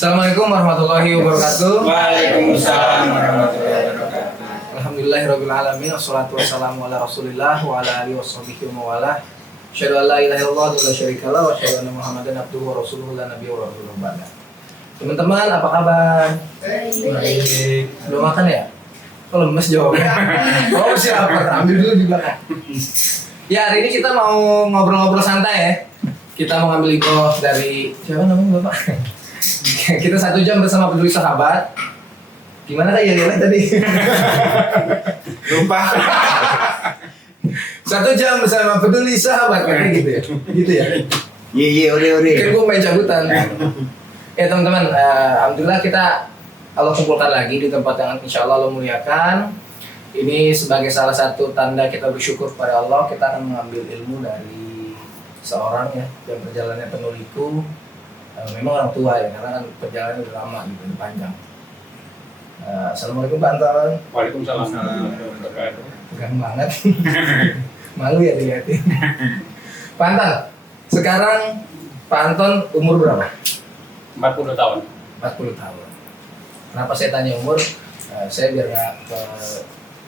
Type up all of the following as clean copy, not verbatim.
Assalamualaikum warahmatullahi wabarakatuh. Waalaikumsalam warahmatullahi wabarakatuh. Alhamdulillahirabbil alamin wassalatu wassalamu ala Rasulillah wa ala alihi washabihi wa wala. Asyhadu an la ilaha illallah wa la syarika lah wa asyhadu anna Muhammadan abduhu wa rasuluhu la nabiyya wa rasuluhu ba'da. Teman-teman, apa kabar? Baik. Belum makan ya? Kok lemes jawabnya? Oh, siapa? Ambil dulu di belakang. Ya, hari ini kita mau ngobrol-ngobrol santai ya. Kita mau ngambil info dari siapa namanya Bapak? Kita 1 jam bersama peduli sahabat. Gimana kayak ya tadi? Lupa. 1 jam bersama peduli sahabat kayak gitu ya? Gitu ya? Iya, ore. Kayak gue main cabutan. Ya teman-teman, alhamdulillah kita Allah kumpulkan lagi di tempat yang insya Allah Allah muliakan. Ini sebagai salah satu tanda kita bersyukur pada Allah. Kita akan mengambil ilmu dari seorang ya yang perjalanannya penuh liku. Memang orang tua ya, karena kan perjalanannya udah lama gitu, udah panjang. Assalamualaikum Pak Anton. Waalaikumsalam. Tegang banget. Malu ya dilihatin. Pak Anton, sekarang Pak Anton umur berapa? 40 tahun. 40 tahun. Kenapa saya tanya umur? Saya biar nggak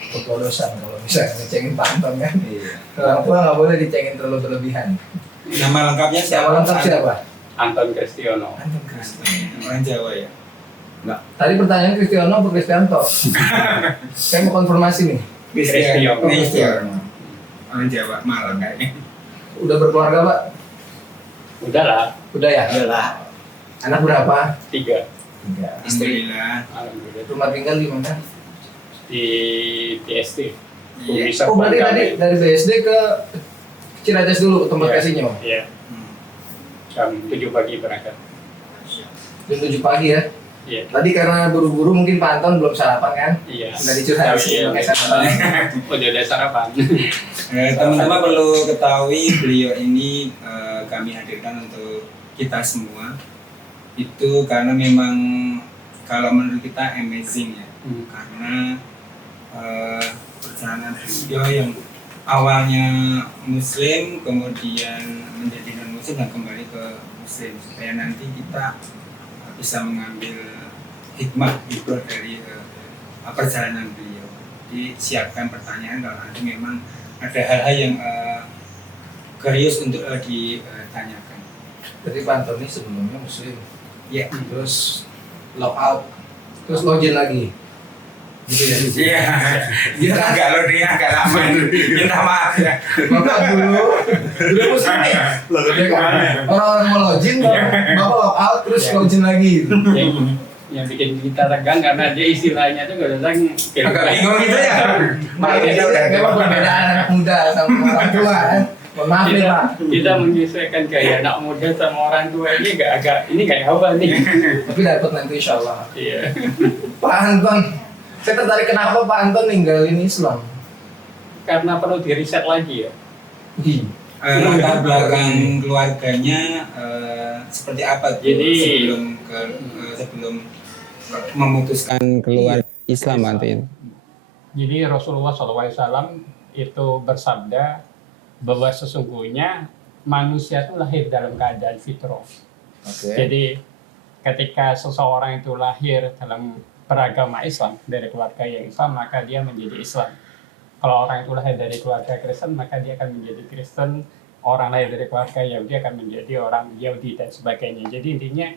kepolosan kalau misalnya ngecengin Pak Anton kan. Iya. Orang tua nggak boleh dicengin terlalu berlebihan. Nama lengkapnya siapa? Nama lengkap siapa? Anton Kristiono. Anton Kristiono. Orang Jawa ya. Tadi pertanyaan Kristiono atau Kristianto? Saya mau konfirmasi nih. Kristiono. Orang Jawa, Malang kayaknya. Udah berkeluarga Pak? Udah lah, Udah ya? Iyalah. Anak berapa? 3. 3. Istri? Alhamdulillah. Alhamdulillah. Rumah tinggal di mana? Di TST. Iya. Bisa Oh berarti tadi dari BSD ke Ciracas dulu tempat Iya. kasihnya. Iya. Jam 7 pagi berangkat. Jam 7 pagi ya? Iya. Tadi karena buru-buru mungkin Pak Anton belum sarapan kan? Iya. Nggak dicurhat sih, Iya. pakai sarapan. Udah ada sarapan. Teman-teman perlu ketahui beliau ini kami hadirkan untuk kita semua. Itu karena memang kalau menurut kita amazing ya. Karena perjalanan beliau yang awalnya muslim kemudian menjadi non muslim dan kembali ke muslim supaya nanti kita bisa mengambil hikmah itu dari perjalanan beliau. Jadi siapkan pertanyaan kalau nanti memang ada hal-hal yang serius untuk ditanyakan. Berarti Pak Anton ini sebelumnya muslim. Iya. Terus lock out. Terus login lagi. Gitu ya? Iya. Iya kan? Agak loading agak lama itu. Minta maaf ya. Bapak dulu udah muslim nih. Iya kan? Orang-orang mau login, Bapak lock out terus Iya. login lagi. yang bikin kita tegang karena dia istilahnya tuh kadang Agak bingung gitu ya. Makanya memang perbedaan anak muda sama orang tua kan. Mohon maaf nih Pak. kita menyesuaikan gaya anak muda sama orang tua ini ini gak apa nih. Tapi dapat nanti insya Allah. Iya. Pak Anton, saya tertarik kenapa Pak Anton ninggalin Islam? Karena perlu di riset lagi ya. Latar belakang keluarganya seperti apa tuh Jadi- sebelum memutuskan keluar Islam nanti itu? Jadi Rasulullah SAW itu bersabda bahwa sesungguhnya manusia itu lahir dalam keadaan fitrah. Oke. Jadi ketika seseorang itu lahir dalam beragama Islam dari keluarga yang Islam maka dia menjadi Islam. Kalau orang itu lahir dari keluarga Kristen maka dia akan menjadi Kristen. Orang lahir dari keluarga Yahudi akan menjadi orang Yahudi dan sebagainya. Jadi intinya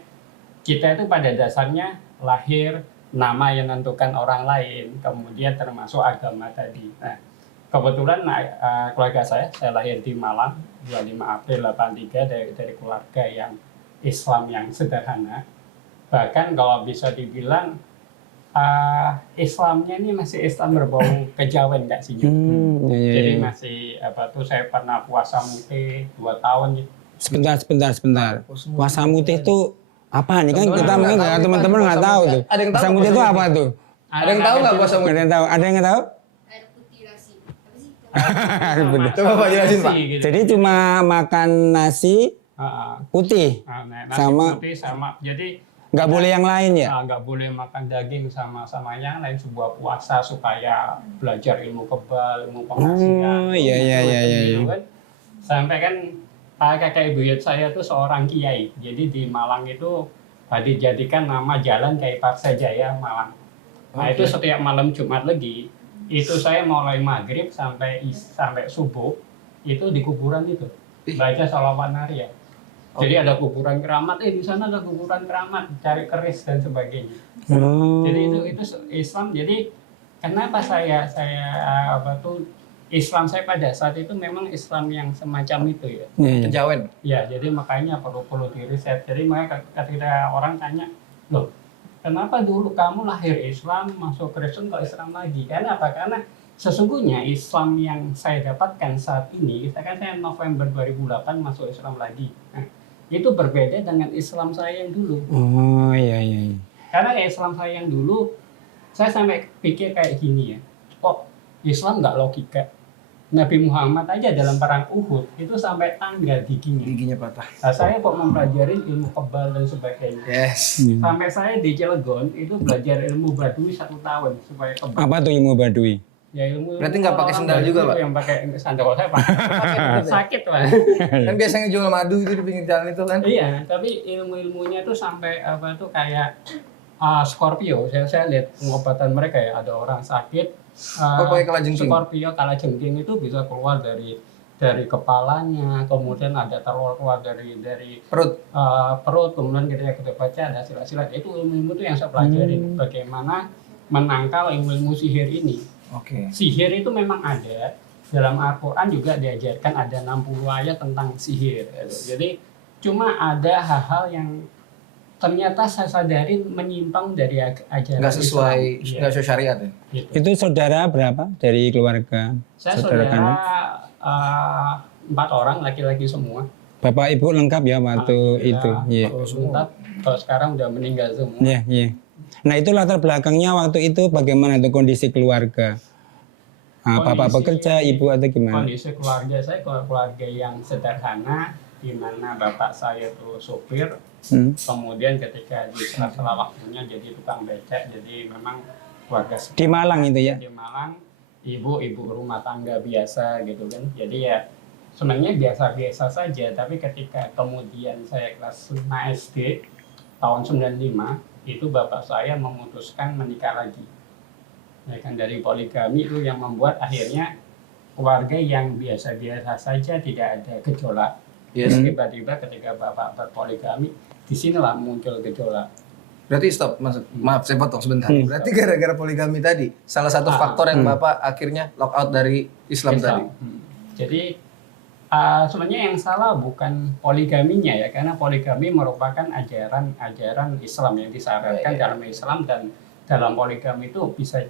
kita itu pada dasarnya lahir nama yang menentukan orang lain, kemudian termasuk agama tadi. Nah, kebetulan keluarga saya lahir di Malang 25 April 83 dari keluarga yang Islam yang sederhana. Bahkan kalau bisa dibilang Islamnya ini masih Islam berbau kejawen nggak sih? Jadi masih saya pernah puasa mutih 2 tahun gitu. Sebentar. Puasa mutih itu apa nih kan kita mungkin nggak teman-teman nggak tahu tuh. Ada yang tahu Puasa mutih itu apa tuh? Ada yang tahu nggak puasa Nggak mutih? ada yang tahu. Ada yang nggak tahu? Air putih rasi. Apa sih? Coba Pak jelasin Pak. Gitu. Jadi cuma makan nasi putih, Nasi sama- putih sama jadi nggak boleh yang lain ya? nggak boleh makan daging sama yang lain, sebuah puasa supaya belajar ilmu kebal, ilmu pengasihan. Oh, iya. Gitu kan. Sampai kan kakek buyut saya tuh seorang kiai. Jadi di Malang itu dijadikan nama Jalan Kiai Parsajaya Malang. Nah itu setiap malam Jumat Legi itu saya mulai maghrib sampai subuh itu di kuburan itu baca sholawat naria. Jadi ada kuburan keramat, di sana ada kuburan keramat, cari keris dan sebagainya. Jadi itu Islam. Jadi kenapa saya Islam saya pada saat itu memang Islam yang semacam itu ya. Kejawen. Ya, jadi makanya perlu diriset. Jadi makanya ketika orang tanya, loh, kenapa dulu kamu lahir Islam, masuk Kristen kok Islam lagi? Karena apa? Karena sesungguhnya Islam yang saya dapatkan saat ini, saya November 2008 masuk Islam lagi. Nah, itu berbeda dengan Islam saya yang dulu. Oh iya. Karena Islam saya yang dulu, saya sampai pikir kayak gini ya, kok Islam nggak logika? Nabi Muhammad aja dalam perang Uhud itu sampai tanggal giginya patah. Nah, saya kok mempelajari ilmu kebal dan sebagainya. Yes. Sampai saya di Cilegon itu belajar ilmu badui 1 tahun supaya kebal. Apa tuh ilmu badui? Ya ilmu. Berarti nggak pakai sendal juga, Pak? Yang pakai sandal saya pakai sakit lah. Kan biasanya jual madu itu di pinggir jalan itu kan? Iya, tapi ilmu-ilmunya tuh sampai apa tuh kayak Scorpio. Saya lihat pengobatan mereka ya, ada orang sakit. Pakai kalajengking. Scorpio kalajengking itu bisa keluar dari kepalanya, kemudian ada telur keluar dari Perut. perut, kemudian ketika kita baca ada silat-silat. Itu ilmu-ilmu itu yang saya pelajari. Bagaimana menangkal ilmu-ilmu sihir ini. Oke. Sihir itu memang ada. Dalam Al-Quran juga diajarkan ada 60 ayat tentang sihir. Jadi cuma ada hal-hal yang ternyata saya sadari menyimpang dari ajaran Nggak sesuai Islam. nggak sesuai syariat ya? Gitu. Itu saudara berapa dari keluarga? Saya saudara kandung? 4 orang, laki-laki semua. Bapak ibu lengkap ya waktu itu. Iya. Lengkap. Kalau sekarang udah meninggal semua. Iya. Nah itu latar belakangnya waktu itu bagaimana tuh kondisi keluarga? Bapak bekerja, ibu atau gimana? Kondisi keluarga saya keluarga yang sederhana, di mana bapak saya tuh sopir. Kemudian ketika di sela-sela waktunya jadi tukang becak, jadi memang keluarga Di Malang itu ya? Di Malang, ibu rumah tangga biasa gitu kan. Jadi ya sebenarnya biasa-biasa saja, tapi ketika kemudian saya kelas 5 SD tahun 95 itu bapak saya memutuskan menikah lagi. Ya kan, dari poligami itu yang membuat akhirnya keluarga yang biasa-biasa saja tidak ada gejolak. Yes. Tiba-tiba ketika bapak berpoligami, disinilah muncul gejolak. Berarti stop, maaf saya potong sebentar. Berarti gara-gara poligami tadi, salah satu faktor yang Bapak akhirnya lock out dari Islam tadi. Jadi sebenarnya yang salah bukan poligaminya ya, karena poligami merupakan ajaran Islam yang disyaratkan dalam Islam, dan dalam poligami itu bisa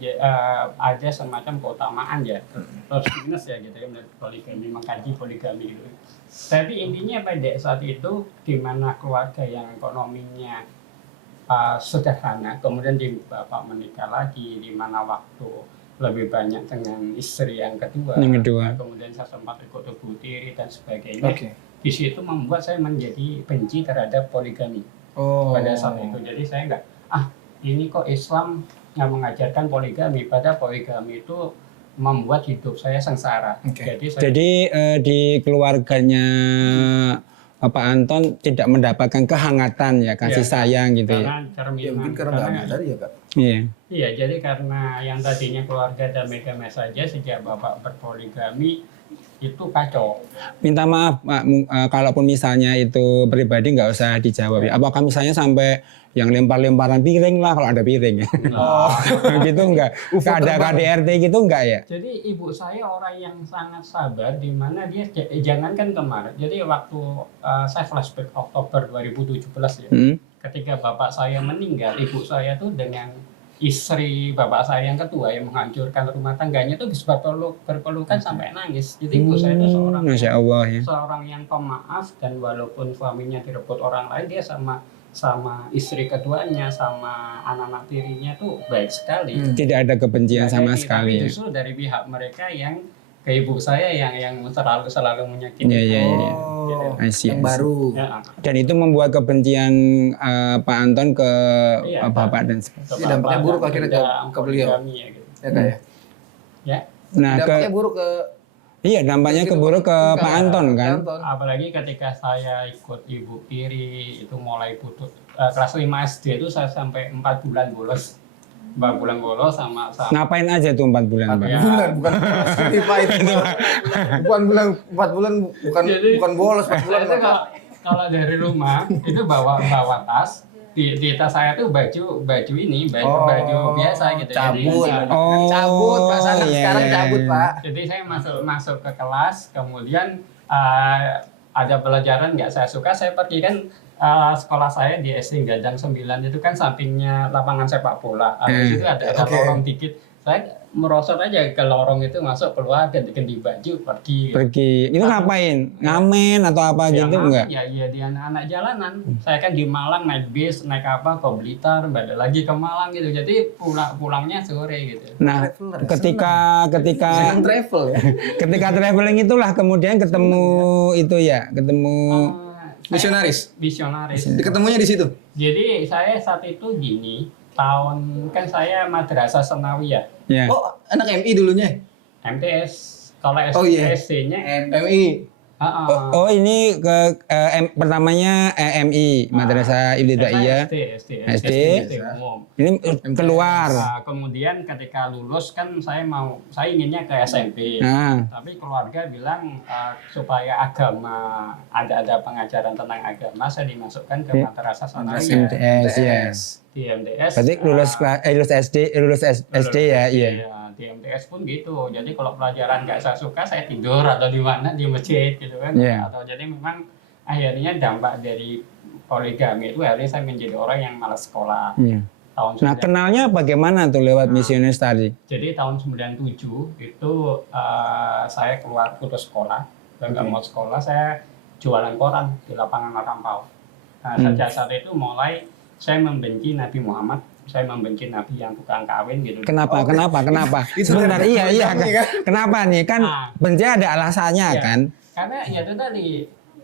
ada semacam keutamaan ya, plus minus ya gitu ya, poligami, mengkaji poligami gitu. Tapi intinya pada saat itu di mana keluarga yang ekonominya sederhana, kemudian di bapak menikah lagi, di mana waktu lebih banyak dengan istri yang kedua. Kemudian saya sempat ikut ibu tiri dan sebagainya. Di situ membuat saya menjadi benci terhadap poligami pada saat itu. Jadi saya enggak, ini kok Islam yang mengajarkan poligami, pada poligami itu membuat hidup saya sengsara. Jadi di keluarganya Pak Anton tidak mendapatkan kehangatan ya, kasih sayang gitu ya. Mungkin karena nggak ada tadi ya Kak. Iya, jadi karena yang tadinya keluarga damai-damai saja, sejak bapak berpoligami itu kacau. Minta maaf Pak, kalaupun misalnya itu pribadi nggak usah dijawab ya. Apakah misalnya sampai yang lempar-lemparan piring lah kalau ada piring ya? Gitu enggak? Ada KDRT gitu enggak ya? Jadi ibu saya orang yang sangat sabar, di mana dia jangankan kemarin. Jadi waktu saya flashback Oktober 2017 ya, ketika bapak saya meninggal, ibu saya tuh dengan istri bapak saya yang kedua yang menghancurkan rumah tangganya tuh bisa berpelukan sampai nangis. Jadi ibu saya itu Masya Allah, ya. seorang yang pemaaf, dan walaupun suaminya direbut orang lain, dia sama istri keduanya, sama anak-anak tirinya tuh baik sekali. Tidak ada kebencian sama sekali. Tapi justru dari pihak mereka yang ke ibu saya yang selalu menyakiti. Yang baru. Dan itu membuat kebencian Pak Anton ke Bapak dan sebagainya. Dampaknya buruk akhirnya ke beliau. Ya, gitu. Ya Kak ya. Ya. Nah, dampaknya buruk ke Iya, dampaknya keburu ke Pak Anton kan. Apalagi ketika saya ikut Ibu Piri itu mulai putus kelas 5 SD itu saya sampai 4 bulan bolos. 4 bulan bolos sama Ngapain aja tuh 4 bulan, Pak? Ya. bukan seperti Pak itu. Bukan bulan 4 bulan bukan bolos 4 bulan. Itu kalau dari rumah itu bawa tas di tas saya tuh baju biasa gitu. Cabut. Jadi, Cabut Pak sana iya, sekarang iya. cabut Pak. jadi saya masuk ke kelas, kemudian ada pelajaran nggak saya suka, saya pergi kan sekolah saya di SD Gajang 9 itu kan sampingnya lapangan sepak bola. Habis itu ada lorong dikit. Saya merosot aja ke lorong itu, masuk keluar ganti baju pergi. Itu ngapain? Ngamen atau apa gitu enggak? Ya dia anak jalanan. Saya kan di Malang naik bis, naik apa ke Blitar, balik lagi ke Malang gitu. Jadi pulangnya sore gitu. Nah, ketika Senang travel ya. ketika traveling itulah kemudian ketemu itu ya, ketemu Misionaris. Ketemunya di situ. Jadi saya saat itu gini, tahun kan saya madrasah Senawiyah, ya. Oh, anak MI dulunya. MTS. Kalau Oh, iya. SD-nya MI. Oh, ini pertamanya MI, Madrasah Ibtidaiyah. SD. umum. Ini keluar. Nah, kemudian ketika lulus kan saya inginnya ke SMP. Nah, Tapi keluarga bilang supaya agama ada pengajaran tentang agama, saya dimasukkan ke madrasah Sanawiyah MTS ya. di MTS. Berarti lulus SD ya, iya. Di MTS pun gitu. Jadi kalau pelajaran nggak saya suka, saya tidur atau di mana di masjid gitu kan. Iya. Atau jadi memang akhirnya dampak dari poligami itu akhirnya saya menjadi orang yang malas sekolah. Iya. Tahun Nah, kenalnya bagaimana tuh lewat misionaris tadi? Jadi tahun 97 itu saya keluar putus sekolah, dan nggak mau sekolah, saya jualan koran di lapangan Marampau. Nah, sejak saat itu mulai saya membenci Nabi Muhammad, saya membenci Nabi yang tukang kawin gitu. Kenapa? Itu Sebentar, iya. Kami, kan? Kenapa nih? Kan benci ada alasannya Iya. kan? Karena ya itu tadi,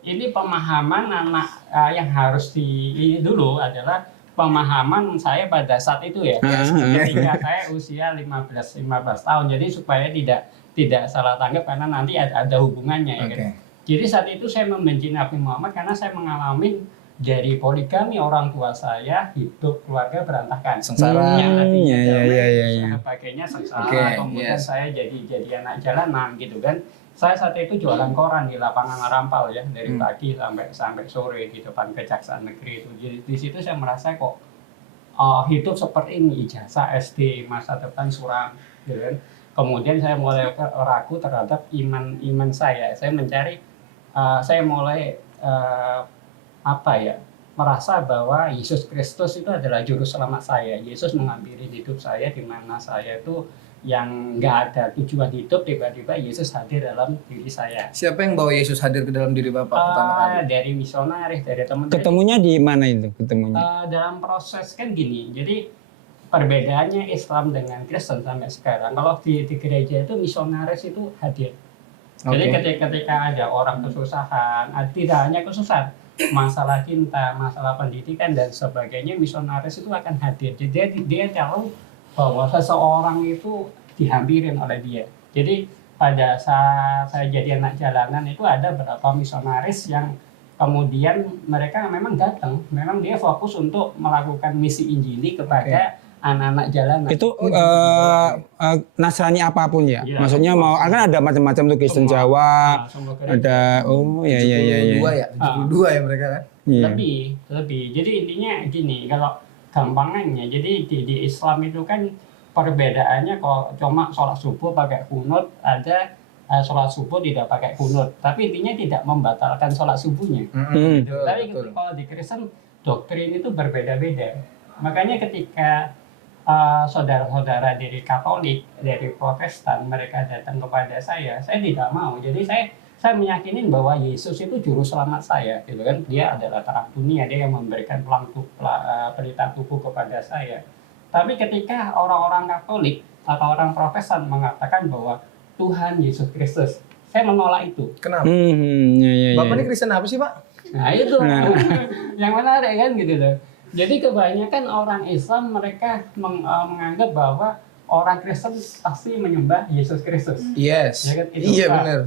ini pemahaman anak yang harus ini dulu adalah pemahaman saya pada saat itu ya. Ketika saya usia 15 tahun. Jadi supaya tidak salah tanggap karena nanti ada hubungannya ya kan. Jadi saat itu saya membenci Nabi Muhammad karena saya mengalami dari poligami orang tua saya, hidup keluarga berantakan. Sengsara. Yang tadinya Iya. sebagainya sengsara, kemudian saya jadi anak jalanan gitu kan. Saya saat itu jualan koran di lapangan Marampau ya, dari pagi sampai sore di depan Kejaksaan Negeri itu. Jadi di situ saya merasa kok hidup seperti ini, ijazah SD, masa depan suram gitu kan. Kemudian saya mulai ragu terhadap iman saya. Saya mencari saya mulai merasa bahwa Yesus Kristus itu adalah juru selamat saya. Yesus mengampiri hidup saya di mana saya itu yang nggak ada tujuan hidup, tiba-tiba Yesus hadir dalam diri saya. Siapa yang bawa Yesus hadir ke dalam diri Bapak pertama kali? Dari misionaris, dari teman. Ketemunya di mana itu? Ketemunya? Dalam proses kan gini, jadi perbedaannya Islam dengan Kristen sampai sekarang. Kalau di gereja itu misionaris itu hadir. Jadi ketika ada orang kesusahan, tidak hanya kesusahan, masalah cinta, masalah pendidikan dan sebagainya, misionaris itu akan hadir. Jadi dia tahu bahwa seseorang itu dihampirin oleh dia. Jadi pada saat saya jadi anak jalanan itu ada beberapa misionaris yang kemudian mereka memang datang, memang dia fokus untuk melakukan misi Injili kepada anak-anak jalanan. Itu Nasrani apapun ya? Iya, Maksudnya mau kan ada macam-macam tuh Kristen Jawa, ada 72 ya, 72 ya mereka kan? Iya. Lebih. Jadi intinya gini, kalau gampangannya, jadi di Islam itu kan perbedaannya kalau cuma sholat subuh pakai kunut, ada sholat subuh tidak pakai kunut. Tapi intinya tidak membatalkan sholat subuhnya. Tapi kalau di Kristen, doktrin itu berbeda-beda. Makanya ketika saudara-saudara dari Katolik, dari Protestan, mereka datang kepada saya tidak mau. Jadi saya meyakini bahwa Yesus itu juru selamat saya, gitu kan? Dia adalah terang dunia, dia yang memberikan pelita tubuh kepada saya. Tapi ketika orang-orang Katolik atau orang Protestan mengatakan bahwa Tuhan Yesus Kristus, saya menolak itu. Kenapa? Iya. Bapak ini Kristen apa sih, Pak? Nah itu yang menarik kan gitu loh. Jadi kebanyakan orang Islam mereka menganggap bahwa orang Kristen pasti menyembah Yesus Kristus. Yes. Ya kan, itu Iya Pak. benar.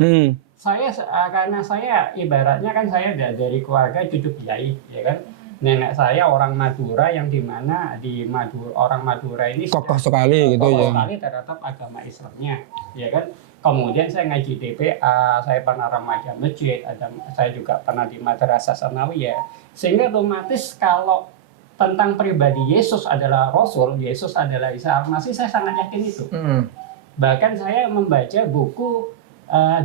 Saya karena saya ibaratnya kan saya dari keluarga cucu kiai, ya kan. Nenek saya orang Madura yang dimana di orang Madura ini Kokoh sekali gitu kokoh ya. sekali terhadap agama Islamnya, ya kan. Kemudian saya ngaji TPA, saya pernah remaja masjid, saya juga pernah di Madrasah Sanawiyah, sehingga otomatis kalau tentang pribadi Yesus adalah Rasul, Yesus adalah Isa Al-Masih, saya sangat yakin itu. Bahkan saya membaca buku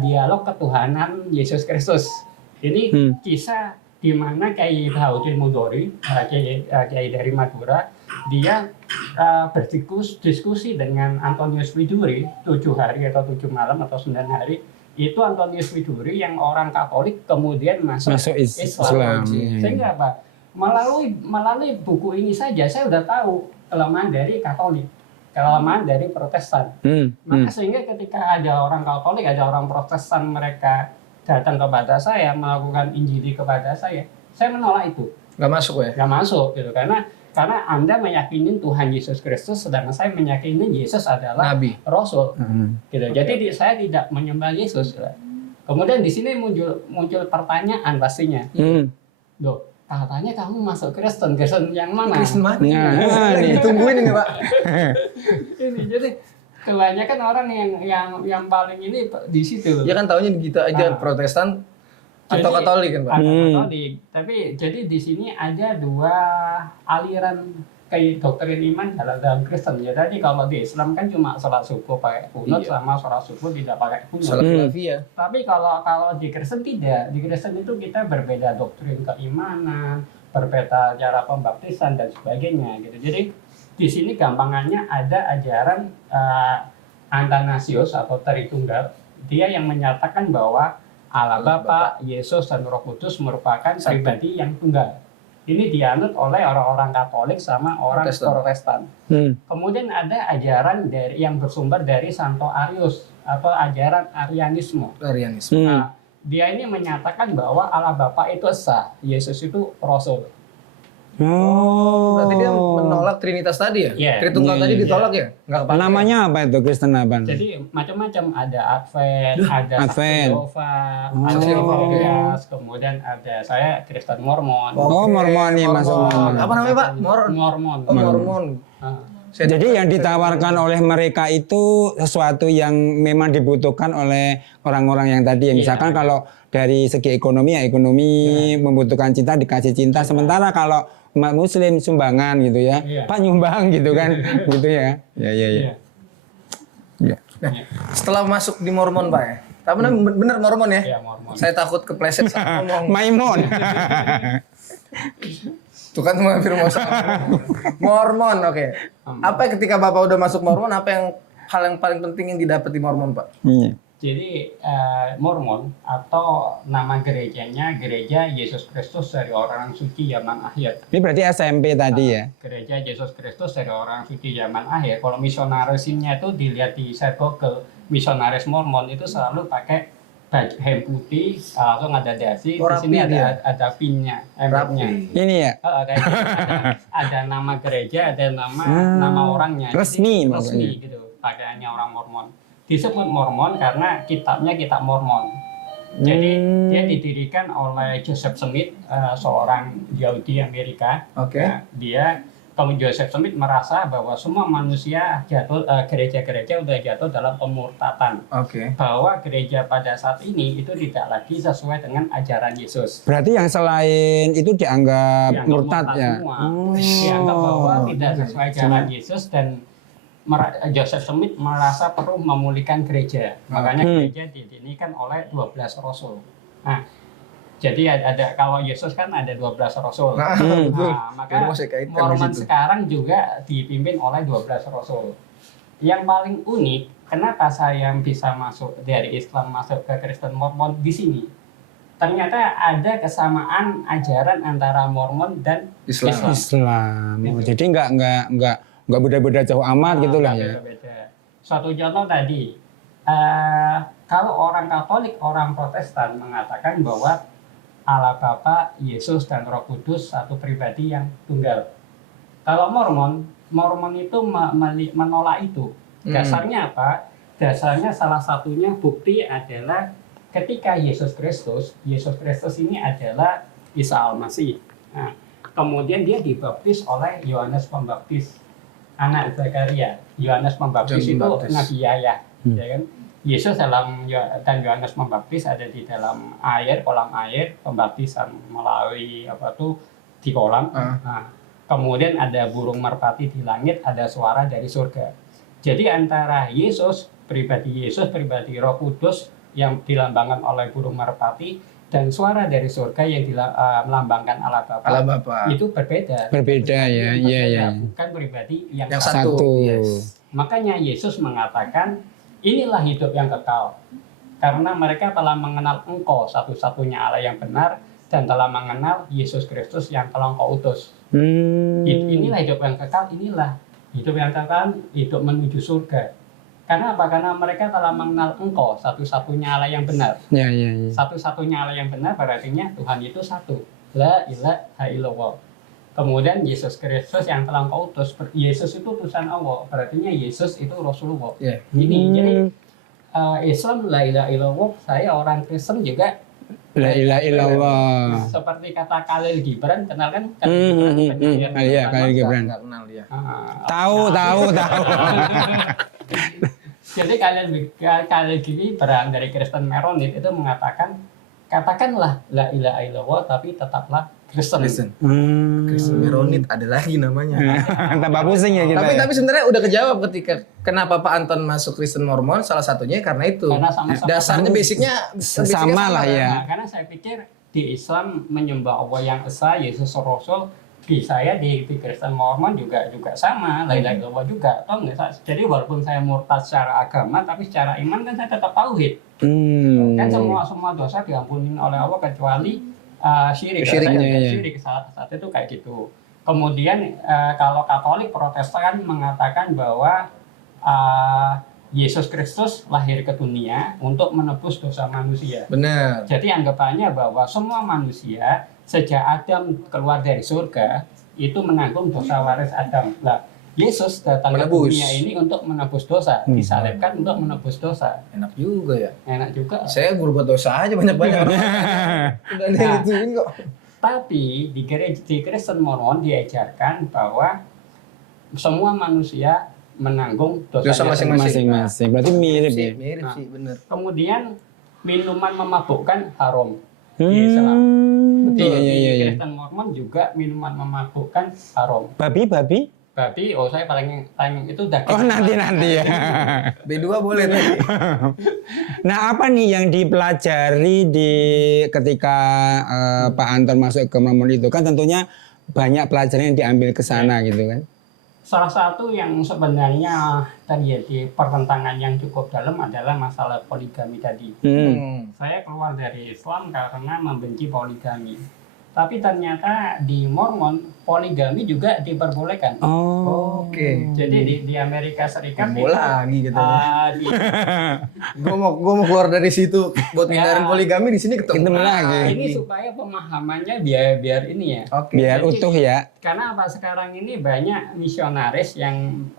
dialog ketuhanan Yesus Kristus. Ini kisah di mana Kiai Bahaudin Mudori, Kiai dari Madura, dia berdiskusi dengan Antonius Widuri 7 hari atau 7 malam atau 9 hari. Itu Antonius Widuri yang orang Katolik kemudian masuk Islam. Sehingga apa? Melalui buku ini saja saya sudah tahu kelemahan dari Katolik, kelemahan dari Protestan. Maka sehingga ketika ada orang Katolik, ada orang Protestan, mereka datang kepada saya, melakukan injili kepada saya menolak itu. Nggak masuk ya? Nggak masuk gitu, karena Anda meyakini Tuhan Yesus Kristus, sedangkan saya meyakini Yesus adalah Nabi. Rasul. Gitu. Jadi saya tidak menyembah Yesus. Kemudian di sini muncul pertanyaan pastinya. Loh, katanya kamu masuk Kristen yang mana? Kristen mana? Nah, Ditungguin ini Pak. Ini jadi kebanyakan orang yang paling ini di situ. Ya kan taunya kita aja Protestan atau Katolik kan Pak? Katolik. Tapi jadi di sini ada 2 aliran kayak doktrin iman dalam Kristen. Ya tadi kalau di Islam kan cuma sholat subuh pakai kunut, sama sholat subuh tidak pakai kunut. Sholat khilafiyah. Tapi kalau di Kristen tidak. Di Kristen itu kita berbeda doktrin keimanan, berbeda cara pembaptisan dan sebagainya gitu. Jadi di sini gampangannya ada ajaran Athanasius atau Tritunggal. Dia yang menyatakan bahwa Allah Bapa, Yesus dan Roh Kudus merupakan pribadi yang tunggal. Ini dianut oleh orang-orang Katolik sama orang Protestan. Kemudian ada ajaran yang bersumber dari Santo Arius atau ajaran Arianisme. Nah, dia ini menyatakan bahwa Allah Bapa itu esa, Yesus itu Rasul. Berarti dia menolak Trinitas tadi ya? Iya. Tritunggal tadi ditolak ya? Nggak kepake. Namanya apa itu Kristen apa? Jadi macam-macam, ada Advent, ada Advent. Sakti ada Evangelias, kemudian ada saya Kristen Mormon. Mormon nih masuk Mormon. Apa namanya Pak? Mormon. Mormon. Jadi yang ditawarkan oleh mereka itu sesuatu yang memang dibutuhkan oleh orang-orang yang tadi. Yang misalkan kalau dari segi ekonomi, membutuhkan cinta, dikasih cinta. Sementara kalau umat Muslim sumbangan gitu ya, Pak nyumbang gitu kan, gitu ya. Ya. Nah, setelah masuk di Mormon Pak ya? Tapi bener Mormon ya? Iya, Mormon. Saya takut kepleset saat ngomong. Maimon. Tuh kan hampir mau salah. Mormon, oke. Apa ketika Bapak udah masuk Mormon, hal yang paling penting yang didapat di Mormon Pak? Jadi Mormon atau nama gerejanya Gereja Yesus Kristus dari Orang Suci Zaman Akhir. Ini berarti SMP tadi ya? Gereja Yesus Kristus dari Orang Suci Zaman Akhir. Kalau misionarisnya itu dilihat di set Google, misionaris Mormon itu selalu pakai baju hem putih, langsung ada dasi. Di sini ada pinnya, emblemnya. Ini ya? Kayak gitu. ada nama gereja, ada nama orangnya. Resmi gitu pakaiannya orang Mormon. Disebut Mormon karena kitabnya kitab Mormon. Jadi dia didirikan oleh Joseph Smith, seorang Yahudi Amerika. Joseph Smith merasa bahwa semua manusia jatuh, gereja-gereja udah jatuh dalam pemurtatan. Bahwa gereja pada saat ini itu tidak lagi sesuai dengan ajaran Yesus. Berarti yang selain itu dianggap murtad ya? Dianggap bahwa tidak sesuai ajaran Yesus, dan Joseph Smith merasa perlu memulihkan gereja. Makanya gereja didirikan oleh 12 rasul. Nah, jadi ada kalau Yesus kan ada 12 rasul. Maka Mormon sekarang juga dipimpin oleh 12 rasul. Yang paling unik, kenapa saya bisa masuk dari Islam masuk ke Kristen Mormon di sini? Ternyata ada kesamaan ajaran antara Mormon dan Islam. Jadi nggak beda-beda jauh amat gitu lah ya. Beda-beda. Suatu contoh tadi, kalau orang Katolik, orang Protestan mengatakan bahwa Allah Bapa, Yesus dan Roh Kudus satu pribadi yang tunggal. Kalau Mormon itu menolak itu. Dasarnya apa? Dasarnya salah satunya bukti adalah ketika Yesus Kristus ini adalah Isa Al-Masih. Nah, kemudian dia dibaptis oleh Yohanes Pembaptis, anak Zakaria. Yohanes Pembaptis John itu Baptist. Nabi Yahya, ya kan? Yesus dan Yohanes Pembaptis ada di dalam air, kolam air, pembaptisan melalui di kolam. Nah, kemudian ada burung merpati di langit, ada suara dari surga. Jadi antara Yesus pribadi Roh Kudus yang dilambangkan oleh burung merpati dan suara dari surga yang melambangkan Allah Bapa itu berbeda. Berbeda ya, iya ya. Bukan pribadi yang satu. Yes. Makanya Yesus mengatakan, inilah hidup yang kekal. Karena mereka telah mengenal Engkau satu-satunya Allah yang benar dan telah mengenal Yesus Kristus yang telah Engkau utus. Inilah hidup yang kekal, hidup menuju surga. Karena apa? Karena mereka telah mengenal Engkau satu-satunya Allah yang benar. Ya. Satu-satunya Allah yang benar berartinya Tuhan itu satu. La ilaha illallah. Kemudian Yesus Kristus yang telah Engkau utus. Yesus itu utusan Allah. Berartinya Yesus itu Rasulullah. Yeah. Jadi Islam la ilaha illallah. Saya orang Kristen juga La ilaha illallah. seperti kata Khalil Gibran, kenal kan? Iya, Khalil Gibran. Nggak kenal dia. Tahu. Jadi Khalil Gibran dari Kristen Maronit itu mengatakan, katakanlah la ilaha illallah tapi tetaplah Kristen. Kristen Maronit ada lagi namanya. Tambah pusing ya kita. Tapi sebenarnya udah kejawab ketika kenapa Pak Anton masuk Kristen Mormon, salah satunya karena itu. Karena sama-sama Dasarnya basicnya sama lah ya. Nah, karena saya pikir di Islam menyembah Allah yang esa, Yesus Rasul. Di saya di Kristen Mormon juga sama, la ilaha illallah juga. Jadi walaupun saya murtad secara agama, tapi secara iman kan saya tetap tauhid. Kan semua dosa diampuni oleh Allah kecuali syirik. Syirik saat itu kayak gitu. Kemudian kalau Katolik Protestan mengatakan bahwa Yesus Kristus lahir ke dunia untuk menebus dosa manusia. Benar. Jadi anggapannya bahwa semua manusia sejak Adam keluar dari surga itu menanggung dosa waris Adam. Nah, Yesus datang ke dunia ini untuk menebus dosa, disalibkan untuk menebus dosa. Enak juga ya. Enak juga. Saya berbuat dosa aja banyak-banyak. Udah digituin kok. Tapi di Kristen Mormon diajarkan bahwa semua manusia menanggung dosa masing-masing. Berarti mirip ya. Mirip sih, bener. Kemudian minuman memabukkan haram. Iya. Di Kristen Mormon juga minuman memabukkan haram. Babi? Saya paling itu daging. Oh nanti ya. B2 boleh tadi. Nah apa nih yang dipelajari ketika Pak Anton masuk ke Mormon itu kan tentunya banyak pelajaran yang diambil ke sana gitu kan. Salah satu yang sebenarnya terjadi pertentangan yang cukup dalam adalah masalah poligami tadi. Saya keluar dari Islam karena membenci poligami. Tapi ternyata di Mormon poligami juga diperbolehkan. Oke. Jadi di Amerika Serikat lagi gitu. Gue mau keluar dari situ buat hindarin poligami, di sini ketemu lagi. Ini supaya pemahamannya biar ini ya. Biar utuh ya. Karena apa sekarang ini banyak misionaris yang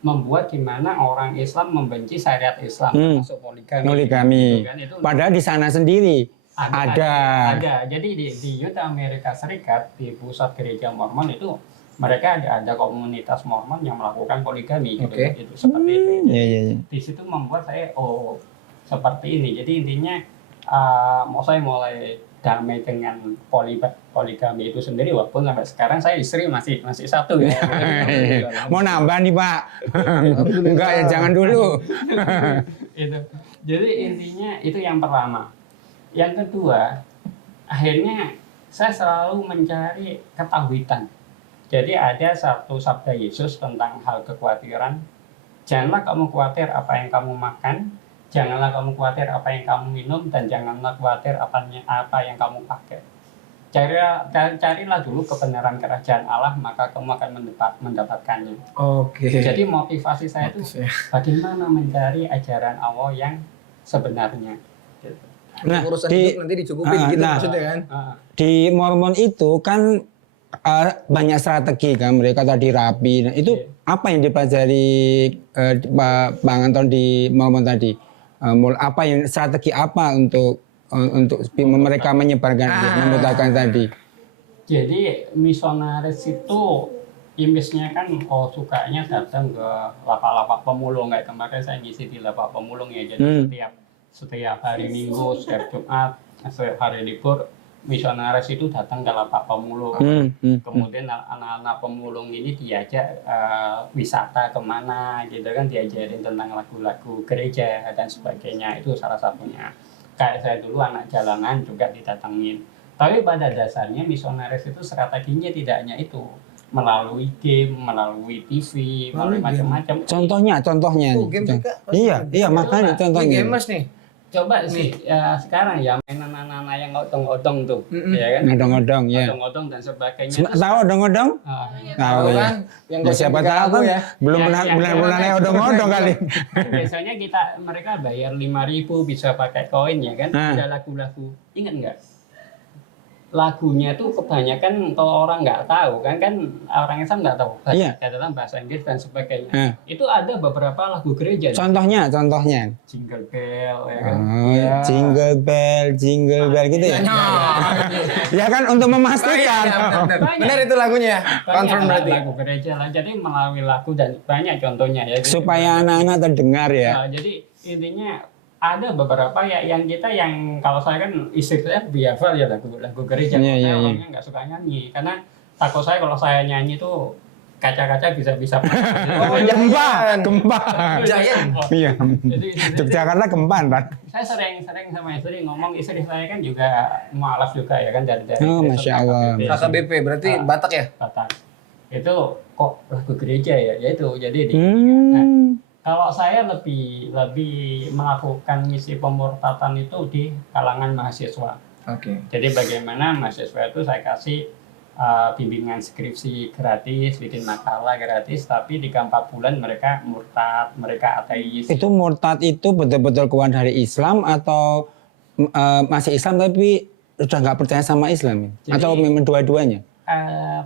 membuat gimana orang Islam membenci syariat Islam termasuk poligami. Gitu kan? Padahal di sana sendiri ada. Jadi di Utah Amerika Serikat di pusat gereja Mormon itu mereka ada komunitas Mormon yang melakukan poligami gitu. Itu seperti itu. Di situ membuat saya seperti ini. Jadi intinya saya mulai damai dengan poligami itu sendiri walaupun sampai sekarang saya istri masih satu ya. Mau nambah nih Pak? Enggak ya jangan dulu. Itu. Jadi intinya itu yang pertama. Yang kedua, akhirnya saya selalu mencari ketahuitan. Jadi ada satu sabda Yesus tentang hal kekhawatiran. Janganlah kamu khawatir apa yang kamu makan, janganlah kamu khawatir apa yang kamu minum, dan janganlah khawatir apa yang kamu pakai. Carilah dulu kebenaran kerajaan Allah, maka kamu akan mendapatkannya. Jadi motivasi saya itu bagaimana mencari ajaran Allah yang sebenarnya. Urusan hidup nanti dicukupin gitu maksudnya kan. Di Mormon itu kan banyak strategi kan, mereka tadi rapi. Nah, itu apa yang dipelajari Bang Anton di momen tadi? Apa yang strategi apa untuk mereka menyebarkan, memutakan tadi? Jadi misionaris itu image-nya kan sukanya datang ke lapak-lapak pemulung, kayak kemarin saya ngisi di lapak pemulung ya. Jadi setiap hari Minggu, setiap Jumat, setiap hari libur, misionaris itu datang ke lapak pemulung. Kemudian anak-anak pemulung ini diajak wisata kemana gitu kan, diajarin tentang lagu-lagu gereja dan sebagainya. Itu salah satunya. Kayak saya dulu anak jalanan juga didatengin. Tapi pada dasarnya misionaris itu strateginya tidak hanya itu, melalui game, melalui TV, melalui macam-macam. Contohnya. Game juga. Iya makanya contohnya. Gamers nih. Coba sih sekarang ya mainan anak-anak yang odong-odong tuh, ya kan? Odong-odong ya. Odong-odong dan sebagainya. Tahu odong-odong? Tahu ya. Kan yang Ya, siapa tahu ya. belum pernah odong-odong kali. Biasanya mereka bayar 5.000 bisa pakai koin ya kan? Ada lagu-lagu, ingat nggak? Lagunya tuh kebanyakan kalau orang nggak tahu kan orang Islam nggak tahu dalam bahasa Inggris dan sebagainya. Itu ada beberapa lagu gereja. Contohnya. Jingle Bell ya kan. Jingle bell gitu ya. Ya kan untuk memastikan. Benar itu lagunya. Confirm berarti. Lagu gereja lah. Jadi melalui lagu dan banyak contohnya ya. Supaya anak-anak terdengar ya. Jadi intinya ada beberapa yang kalau saya kan istri saya biasa ya lagu gereja. Saya orangnya nggak suka nyanyi karena takut saya kalau saya nyanyi tuh kaca-kaca bisa gempa. Giant. Iya. Yogyakarta gempa, Pak. Saya sering sama istri ngomong, istri saya kan juga mualaf juga ya kan dari Masya Allah. KKBP berarti Batak ya? Batak. Itu kok lagu gereja ya itu jadi kalau saya lebih melakukan misi pemurtatan itu di kalangan mahasiswa. Oke. Jadi bagaimana mahasiswa itu saya kasih bimbingan skripsi gratis, bikin makalah gratis, tapi 3-4 bulan mereka murtad, mereka ateis. Itu murtad itu betul-betul keluar dari Islam atau masih Islam tapi udah nggak percaya sama Islam? Jadi, atau memang dua-duanya?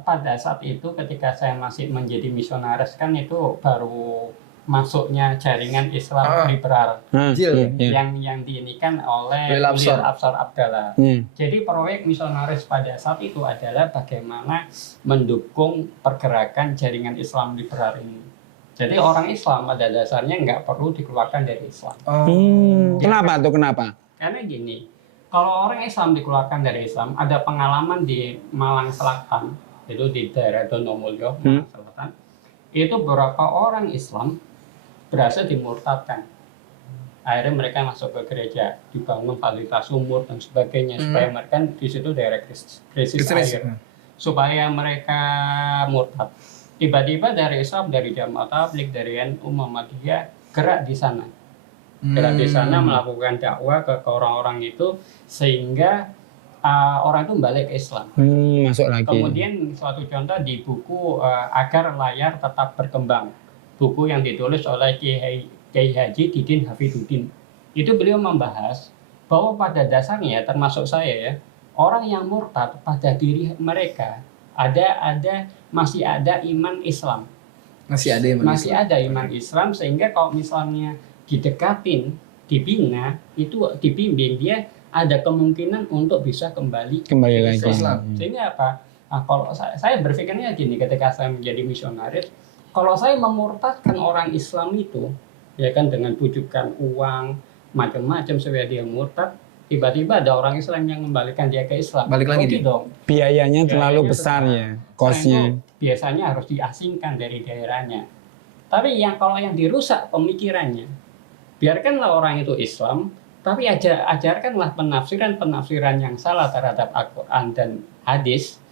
Pada saat itu ketika saya masih menjadi misionaris kan itu baru masuknya jaringan Islam liberal yang diinikan oleh William Afsar Abdallah. Jadi proyek misionaris pada saat itu adalah bagaimana mendukung pergerakan jaringan Islam liberal ini. Jadi orang Islam pada dasarnya nggak perlu dikeluarkan dari Islam. Kenapa? Karena gini, kalau orang Islam dikeluarkan dari Islam, ada pengalaman di Malang Selatan, itu di daerah Donomulyo, Malang Selatan, itu beberapa orang Islam berhasil dimurtadkan. Akhirnya mereka masuk ke gereja, dibangun fasilitas sumur dan sebagainya supaya mereka di situ daerah krisis air, supaya mereka murtad. Tiba-tiba dari Islam, dari Jamaah Tabligh, dari NU Muhammadiyah gerak di sana, melakukan dakwah ke orang-orang itu sehingga orang itu balik ke Islam. Masuk lagi. Kemudian suatu contoh di buku Agar Layar Tetap Berkembang. Buku yang ditulis oleh Kiai Haji Didin Hafiduddin. Itu beliau membahas bahwa pada dasarnya termasuk saya ya, orang yang murtad pada diri mereka masih ada iman Islam. Masih ada iman Islam sehingga kalau misalnya didekatin, dibina, itu dibimbing, dia ada kemungkinan untuk bisa kembali lagi ke Islam. Sehingga apa? Kalau saya berpikirnya gini, ketika saya menjadi misionaris, kalau saya memurtadkan orang Islam itu, ya kan dengan bujukan uang, macam-macam supaya dia murtad, tiba-tiba ada orang Islam yang mengembalikan dia ke Islam. Balik lagi dia. Dong. Biayanya terlalu besar ya, kosnya. Biasanya harus diasingkan dari daerahnya. Tapi kalau yang dirusak pemikirannya, biarkanlah orang itu Islam, tapi ajarkanlah penafsiran yang salah terhadap Al-Quran dan hadis.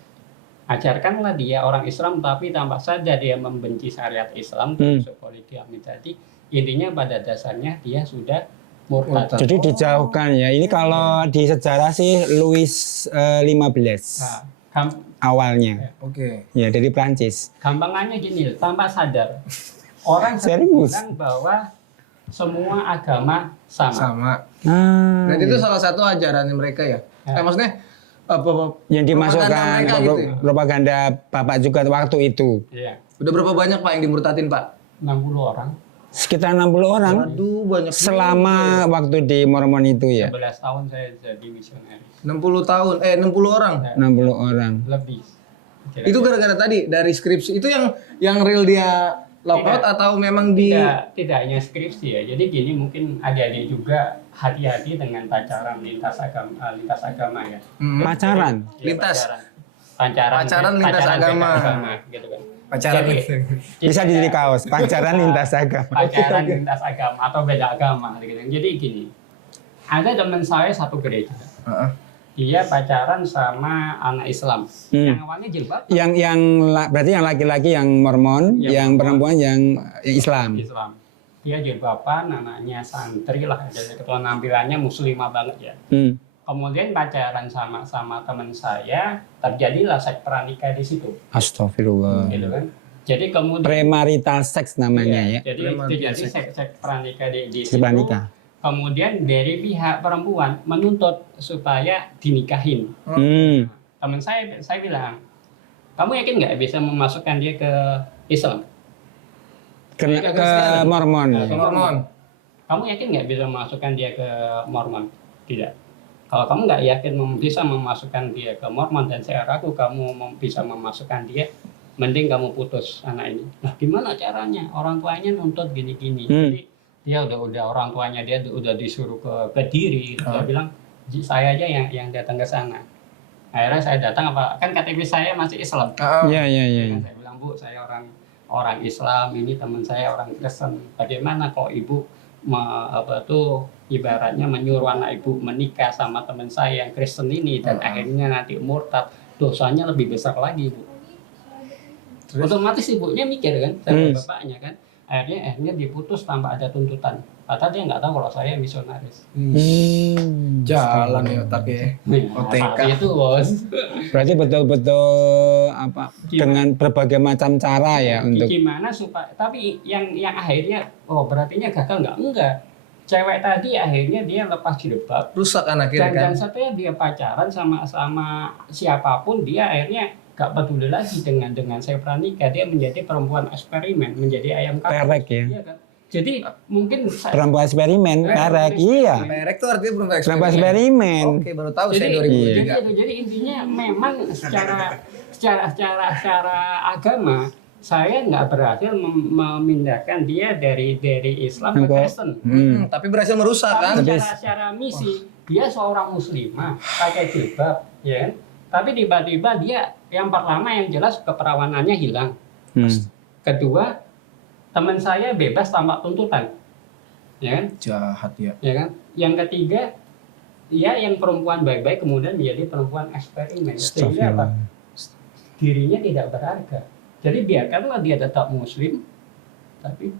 Ajarkanlah dia orang Islam tapi tampak saja dia membenci syariat Islam, termasuk poligami tadi. Intinya pada dasarnya dia sudah murtad. Jadi dijauhkan ya. Ini kalau di sejarah sih Louis XV awalnya. Oke. Ya dari Prancis. Gampangannya gini, tanpa sadar orang bilang bahwa semua agama sama. Dan itu salah satu ajaran mereka ya. Maksudnya yang dimasukkan mereka gitu ya? propaganda Bapak juga waktu itu. Iya, Udah berapa banyak Pak yang dimurtadin Pak? 60 orang. Sekitar 60 orang Aduh banyak. selama waktu di Mormon itu ya. 11 tahun saya jadi misionaris. 60 tahun, 60 orang. 60 orang. Lebih. Itu gara-gara tadi dari skripsi itu yang real dia lockout Tidak. atau memang di Tidak hanya skripsi ya. Jadi gini, mungkin adik-adik juga hati-hati dengan pacaran lintas agama ya. Pacaran. Ya, Lintas. pacaran lintas agama. gitu kan. pacaran Jadi- Bisa jadi kaos. Pacaran lintas agama. pacaran lintas agama atau beda agama gitu. Jadi gini, ada teman saya satu gereja, Heeh. dia pacaran sama anak Islam, yang awalnya jilbab Berarti yang laki-laki yang Mormon, Yang yang Mormon. perempuan yang Islam. Islam. Dia jilbaban, anaknya santri lah, jadi penampilannya muslimah banget ya. Hmm. Kemudian pacaran sama teman saya, terjadilah seks pranikah di situ, Astagfirullah. gitu kan. Jadi kemudian Premarital seks namanya iya, ya. jadi terjadi seks pranikah di Seks situ. pranikah. Kemudian dari pihak perempuan menuntut supaya dinikahin. Hmm. Teman saya bilang, kamu yakin nggak bisa memasukkan dia ke Islam? Ke Mormon. Ke Mormon. Kamu yakin nggak bisa memasukkan dia ke Mormon? Tidak. Kalau kamu nggak yakin bisa memasukkan dia ke Mormon dan saya ragu kamu bisa memasukkan dia, mending kamu putus anak ini. Nah, gimana caranya? Orang tuanya nuntut gini-gini. Jadi dia udah orang tuanya dia udah disuruh ke Kediri. Dia bilang, saya aja yang datang ke sana. Akhirnya saya datang, kan KTP saya masih Islam. Iya, iya, iya. Saya bilang, Bu, saya orang Islam, ini teman saya orang Kristen. Bagaimana kok ibu ibaratnya menyuruh anak ibu menikah sama teman saya yang Kristen ini dan akhirnya nanti murtad, dosanya lebih besar lagi, Bu. Otomatis ibunya mikir kan, sama bapaknya kan. Akhirnya diputus tanpa ada tuntutan. Padahal dia nggak tahu kalau saya misionaris. Jalan ya otaknya. OTK. Saat itu, Bos. Berarti betul-betul dengan berbagai macam cara ya untuk Gimana supaya, tapi yang akhirnya berartinya gagal enggak. Cewek tadi akhirnya dia lepas jilbab Rusak kan akhirnya kan. dan setelah dia pacaran sama siapapun, dia akhirnya gak peduli lagi dengan saya pranikah. Dia menjadi perempuan eksperimen, menjadi ayam kampus. perek ya. Iya kan? Jadi mungkin Perempuan eksperimen, perek. Iya. Perek tuh artinya belum Perempuan eksperimen. Oke, baru tahu saya jadi, 2003. jadi intinya memang secara agama saya nggak berhasil memindahkan dia dari Islam ke Kristen. Tapi berhasil merusak kan? Tapi secara misi dia seorang muslimah pakai jilbab, ya kan? Tapi tiba-tiba dia yang pertama yang jelas keperawanannya hilang. Kedua, teman saya bebas tanpa tuntutan, ya kan? Jahat ya. Ya kan? Yang ketiga, dia yang perempuan baik-baik kemudian menjadi perempuan eksperimen, sehingga apa? Dirinya tidak berharga. Jadi biarkanlah dia tetap muslim, tapi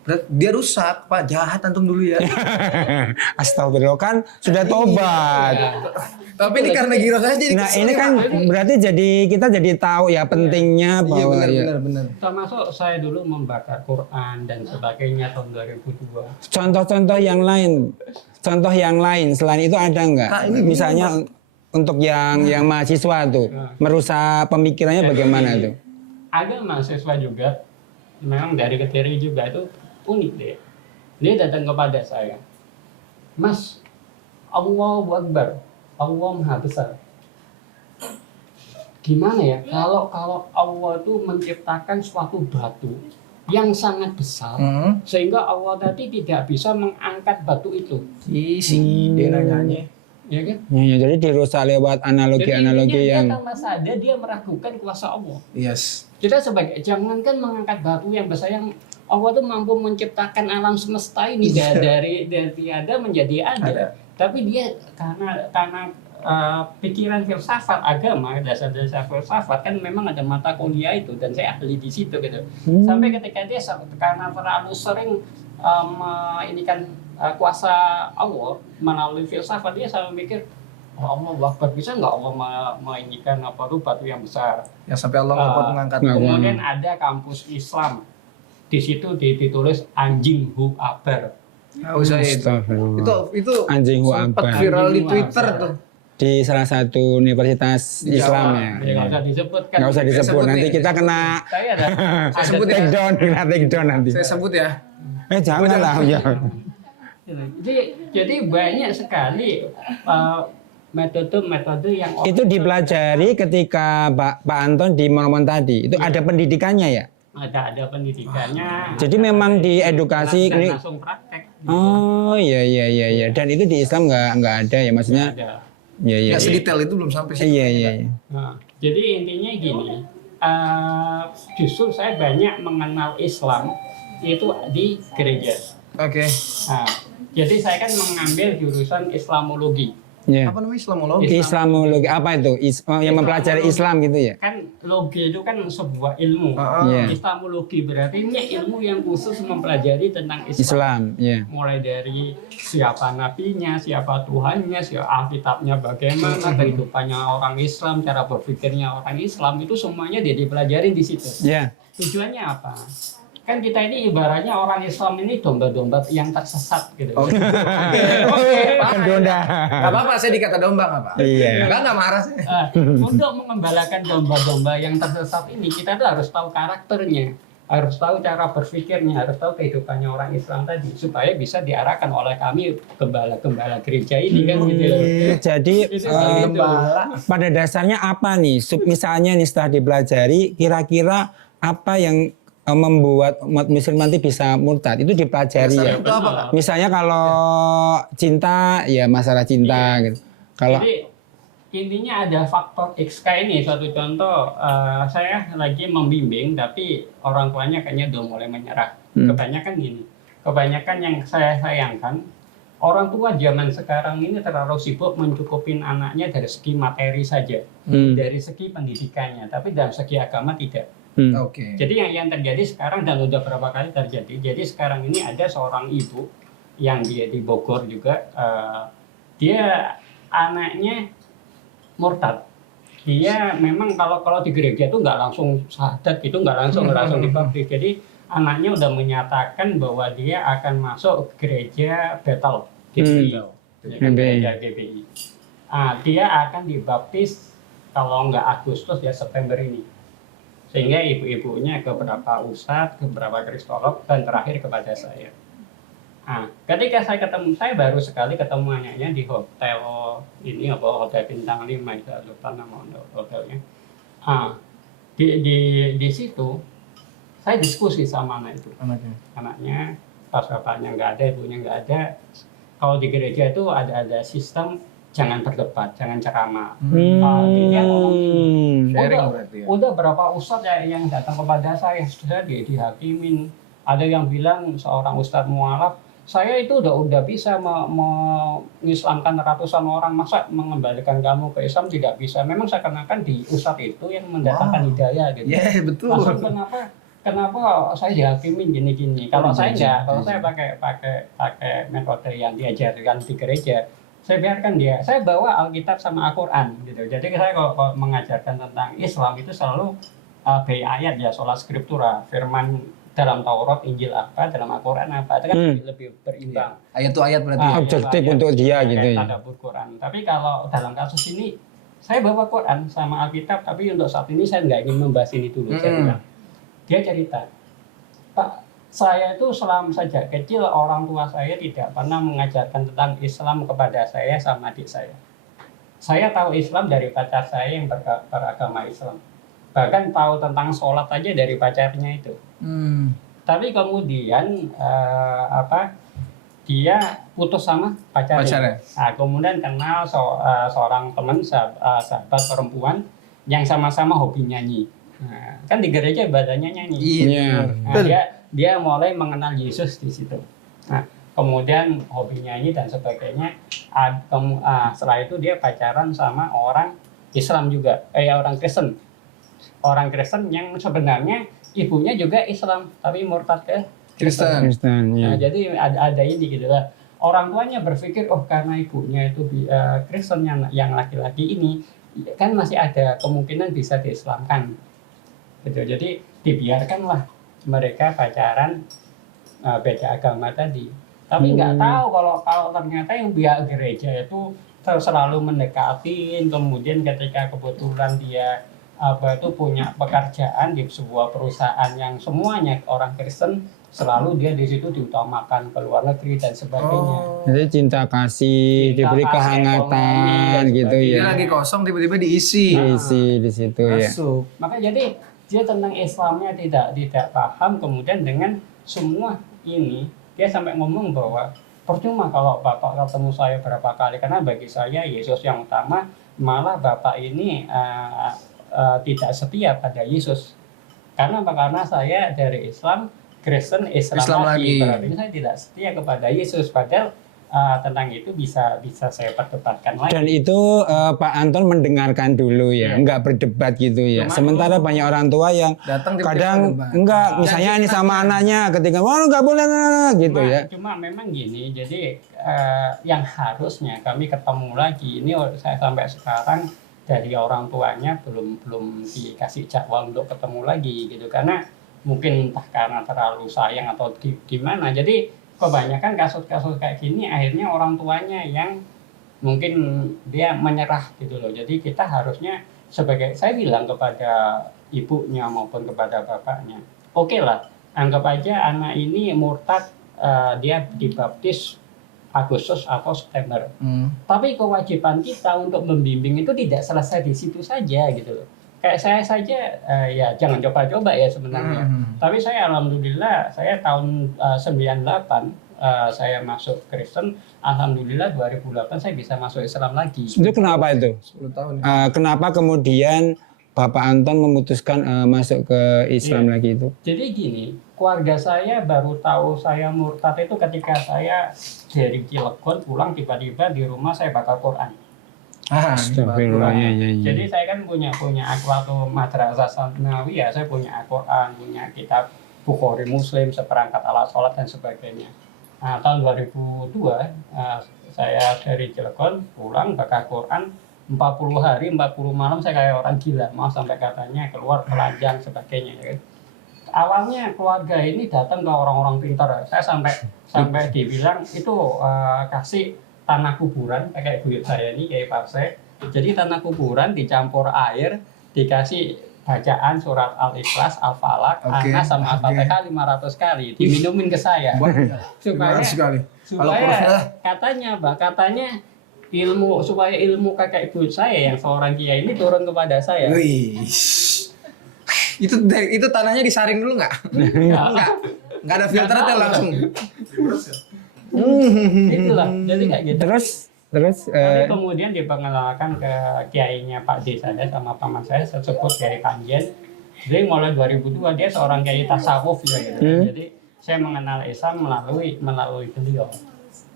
Berarti dia rusak, Pak. Jahat antum dulu ya. Astagfirullah kan sudah tobat. Tapi ini karena giro saya jadi Nah, kesel ini ya, kan Pak. berarti kita jadi tahu ya pentingnya Iya bahwa benar. termasuk saya dulu membakar Quran dan sebagainya tahun 2002. contoh-contoh yang lain. Contoh yang lain selain itu ada nggak? Kak, ini Misalnya untuk yang mahasiswa tuh merusak pemikirannya bagaimana tuh? Ada mahasiswa juga, memang dari Kediri juga, itu unik deh. Dia datang kepada saya, Mas, Allahu Akbar, Allah Maha Besar. Gimana ya kalau Allah tuh menciptakan suatu batu yang sangat besar, sehingga Allah tadi tidak bisa mengangkat batu itu, Dia nanya. ya kan? Ya, jadi dirusak lewat analogi-analogi Jadi yang dia tanpa sadar dia meragukan kuasa Allah. Yes. Kita jangankan mengangkat batu yang besar, yang Allah tuh mampu menciptakan alam semesta ini dari tiada menjadi ada. Tapi dia karena pikiran filsafat agama, dasar-dasar filsafat kan memang ada mata kuliah itu dan saya ahli di situ gitu. Sampai ketika dia karena terlalu sering ini kan kuasa Allah melalui filsafat, dia sampai mikir, Allah Akbar, bisa nggak Allah menginginkan batu yang besar? Yang sampai Allah nggak kuat mengangkat. Kemudian ada kampus Islam, di situ ditulis anjing hu akbar. Nggak usah itu. Astagfirullah. Itu Anjing hu sempat akbar. viral di Twitter tuh. di salah satu universitas Di Islam Jawa. ya. Ya, nggak usah disebutkan. Nggak usah disebut, sebut nanti nih, kita kena Saya ada. Saya sebut ya. take down nanti. Saya sebut ya. Jangan lah. Ya. Jadi banyak sekali metode-metode yang Itu dipelajari ketika Pak Anton di Mormon tadi. Itu ada pendidikannya ya. ada pendidikannya. Jadi memang di edukasi dan ini. langsung praktek. Oh iya. Dan itu di Islam nggak ada ya, maksudnya. Nggak ada. Iya. Nggak sedetail itu belum sampai situ. Iya. Nah, jadi intinya gini, justru saya banyak mengenal Islam itu di gereja. Oke. Nah, jadi saya kan mengambil jurusan Islamologi. Iya. Apa namanya Islamologi? Islamologi apa itu? Yang mempelajari Islam gitu ya? Kan logi itu kan sebuah ilmu. Iya. Islamologi berarti ini ilmu yang khusus mempelajari tentang Islam. Islam, ya. Mulai dari siapa nabinya, siapa Tuhannya, siapa Alkitabnya bagaimana, kehidupannya orang Islam, cara berpikirnya orang Islam, itu semuanya dia dipelajari di situ. Iya. Tujuannya apa? Kan kita ini ibaratnya orang Islam ini domba-domba yang tersesat gitu. Oke. Domba. Gak apa-apa, saya dikata domba nggak apa. Iya. Nggak marah saya. Untuk mengembalakan domba-domba yang tersesat ini, kita tuh harus tahu karakternya, harus tahu cara berpikirnya, harus tahu kehidupannya orang Islam tadi, supaya bisa diarahkan oleh kami gembala-gembala gereja ini kan gitu. Jadi Itu pada dasarnya apa nih? Misalnya nih setelah dipelajari, kira-kira apa yang membuat umat muslim nanti bisa murtad? Itu dipelajari ya. Dasarnya itu apa, Pak? Misalnya kalau cinta, ya masalah cinta gitu. Kalau Jadi intinya ada faktor X kayak ini suatu contoh, saya lagi membimbing tapi orang tuanya kayaknya udah mulai menyerah. Kebanyakan gini, kebanyakan yang saya sayangkan orang tua zaman sekarang ini terlalu sibuk mencukupin anaknya dari segi materi saja, dari segi pendidikannya, tapi dalam segi agama tidak. Oke. Jadi yang terjadi sekarang dan udah berapa kali terjadi. Jadi sekarang ini ada seorang ibu yang dia di Bogor juga, dia anaknya murtad. Dia memang kalau di gereja itu nggak langsung syahadat gitu, nggak langsung dibaptis. Jadi anaknya udah menyatakan bahwa dia akan masuk gereja Bethel, GBI. Gereja GBI. Dia akan dibaptis kalau nggak Agustus ya September ini. Sehingga ibu-ibunya ke beberapa ustadz, ke beberapa kristolog, dan terakhir kepada saya. Ketika saya ketemu, saya baru sekali ketemu anaknya di hotel ini, hotel bintang 5 itu, lupa nama hotelnya. Di situ saya diskusi sama anak itu. Anaknya pas bapaknya nggak ada, ibunya nggak ada. Kalau di gereja itu ada sistem jangan berdebat, jangan ceramah. Dia ngomong, udah berapa ustadz yang datang kepada saya sudah dihakimin. Ada yang bilang seorang ustadz mualaf, saya itu udah bisa mengislamkan ratusan orang, masa mengembalikan kamu ke Islam tidak bisa. Memang seakan-akan di ustadz itu yang mendatangkan hidayah gitu. Iya, betul. Maksud kenapa saya dihakimin gini-gini? Kalau saya enggak, kalau saya pakai metode yang diajarkan di gereja, saya biarkan dia. Saya bawa Alkitab sama Al-Quran gitu. Jadi saya kalau mengajarkan tentang Islam itu selalu by ayat ya, sola scriptura, firman dalam Taurat, Injil apa, dalam Al-Quran apa, itu kan lebih berimbang. Ayat tuh ayat berarti. objektif untuk dia gitu ya. Tadabbur Quran. Tapi kalau dalam kasus ini saya bawa Quran sama Alkitab, tapi untuk saat ini saya nggak ingin membahas ini dulu. Saya bilang. Dia cerita, Pak, saya itu selama sejak kecil orang tua saya tidak pernah mengajarkan tentang Islam kepada saya sama adik saya. Saya tahu Islam dari pacar saya yang beragama Islam. Bahkan tahu tentang sholat aja dari pacarnya itu. Tapi kemudian dia putus sama pacarnya. Kemudian kenal seorang teman sahabat perempuan yang sama-sama hobi nyanyi. Kan di gereja ibadahnya nyanyi. Iya. Dia mulai mengenal Yesus di situ. Kemudian hobi nyanyi dan sebagainya. Setelah itu dia pacaran sama orang Islam juga, orang Kristen. Orang Kristen yang sebenarnya ibunya juga Islam, tapi murtad ke Kristen. Jadi ada ini gitu lah. Orang tuanya berpikir, karena ibunya itu Kristen yang laki-laki ini, kan masih ada kemungkinan bisa diislamkan. Gitu. Jadi dibiarkanlah mereka pacaran beda agama tadi. Tapi nggak tahu kalau ternyata yang pihak gereja itu selalu mendekatin, kemudian ketika kebetulan dia itu punya pekerjaan di sebuah perusahaan yang semuanya orang Kristen, selalu dia di situ diutamakan ke luar negeri dan sebagainya. Jadi cinta kasih, diberi kasih, kehangatan ekonomi, gitu Dia ya. lagi kosong tiba-tiba diisi. Diisi di situ ya. Masuk. Maka jadi dia tentang Islamnya tidak paham, kemudian dengan semua ini dia sampai ngomong bahwa percuma kalau Bapak ketemu saya berapa kali, karena bagi saya Yesus yang utama, malah Bapak ini tidak setia pada Yesus. Karena apa? Karena saya dari Islam, Kristen, Islam lagi. Berarti saya tidak setia kepada Yesus. Padahal tentang itu bisa saya perdebatkan lagi. Dan itu Pak Anton mendengarkan dulu ya, enggak berdebat gitu ya. Cuma Sementara banyak orang tua yang Datang tiba-tiba kadang berdebat. enggak, misalnya ini sama anaknya ketika wah enggak boleh gitu ya. Cuma memang gini, jadi yang harusnya kami ketemu lagi ini saya sampai sekarang dari orang tuanya belum dikasih jadwal untuk ketemu lagi gitu, karena mungkin entah karena terlalu sayang atau gimana. Jadi kebanyakan kasus-kasus kayak gini akhirnya orang tuanya yang mungkin dia menyerah gitu loh. Jadi kita harusnya sebagai, saya bilang kepada ibunya maupun kepada bapaknya, oke lah, anggap aja anak ini murtad, dia dibaptis Agustus atau September. Tapi kewajiban kita untuk membimbing itu tidak selesai di situ saja gitu loh. Kayak saya saja ya jangan coba-coba ya sebenarnya. Tapi saya alhamdulillah saya tahun 98 saya masuk Kristen, alhamdulillah 2008 saya bisa masuk Islam lagi. Itu kenapa itu? 10 tahun. Kenapa kemudian Bapak Anton memutuskan masuk ke Islam lagi itu? Jadi gini, keluarga saya baru tahu saya murtad itu ketika saya dari Cilegon pulang, tiba-tiba di rumah saya baca Quran. Astagfirullah, ya. Jadi saya kan punya waktu madrasah Sanawi ya, saya punya Al-Quran, punya kitab Bukhari Muslim, seperangkat alat sholat dan sebagainya. Nah, tahun 2002 saya dari Cilegon pulang baca Quran 40 hari 40 malam, saya kayak orang gila, mau sampai katanya keluar telanjang sebagainya ya kan. Awalnya keluarga ini datang ke orang-orang pintar, saya sampai dibilang itu kasih tanah kuburan kayak buyut saya ini kayak parse. Jadi tanah kuburan dicampur air, dikasih bacaan surat Al-Ikhlas, Al-Falaq, Anas sama Al-Fatihah 500 kali, diminumin ke saya. supaya katanya supaya ilmu kakek buyut saya yang seorang kiai ini turun kepada saya. Wih. Itu tanahnya disaring dulu nggak? Nggak ada filternya langsung. Itulah, jadi kayak gitu. Terus Tapi kemudian diperkenalkan ke kiainya Pak D saya sama paman saya sebut Kiai Panjen. Jadi mulai 2002 dia seorang kiai tasawuf ya gitu. Jadi saya mengenal Islam melalui beliau.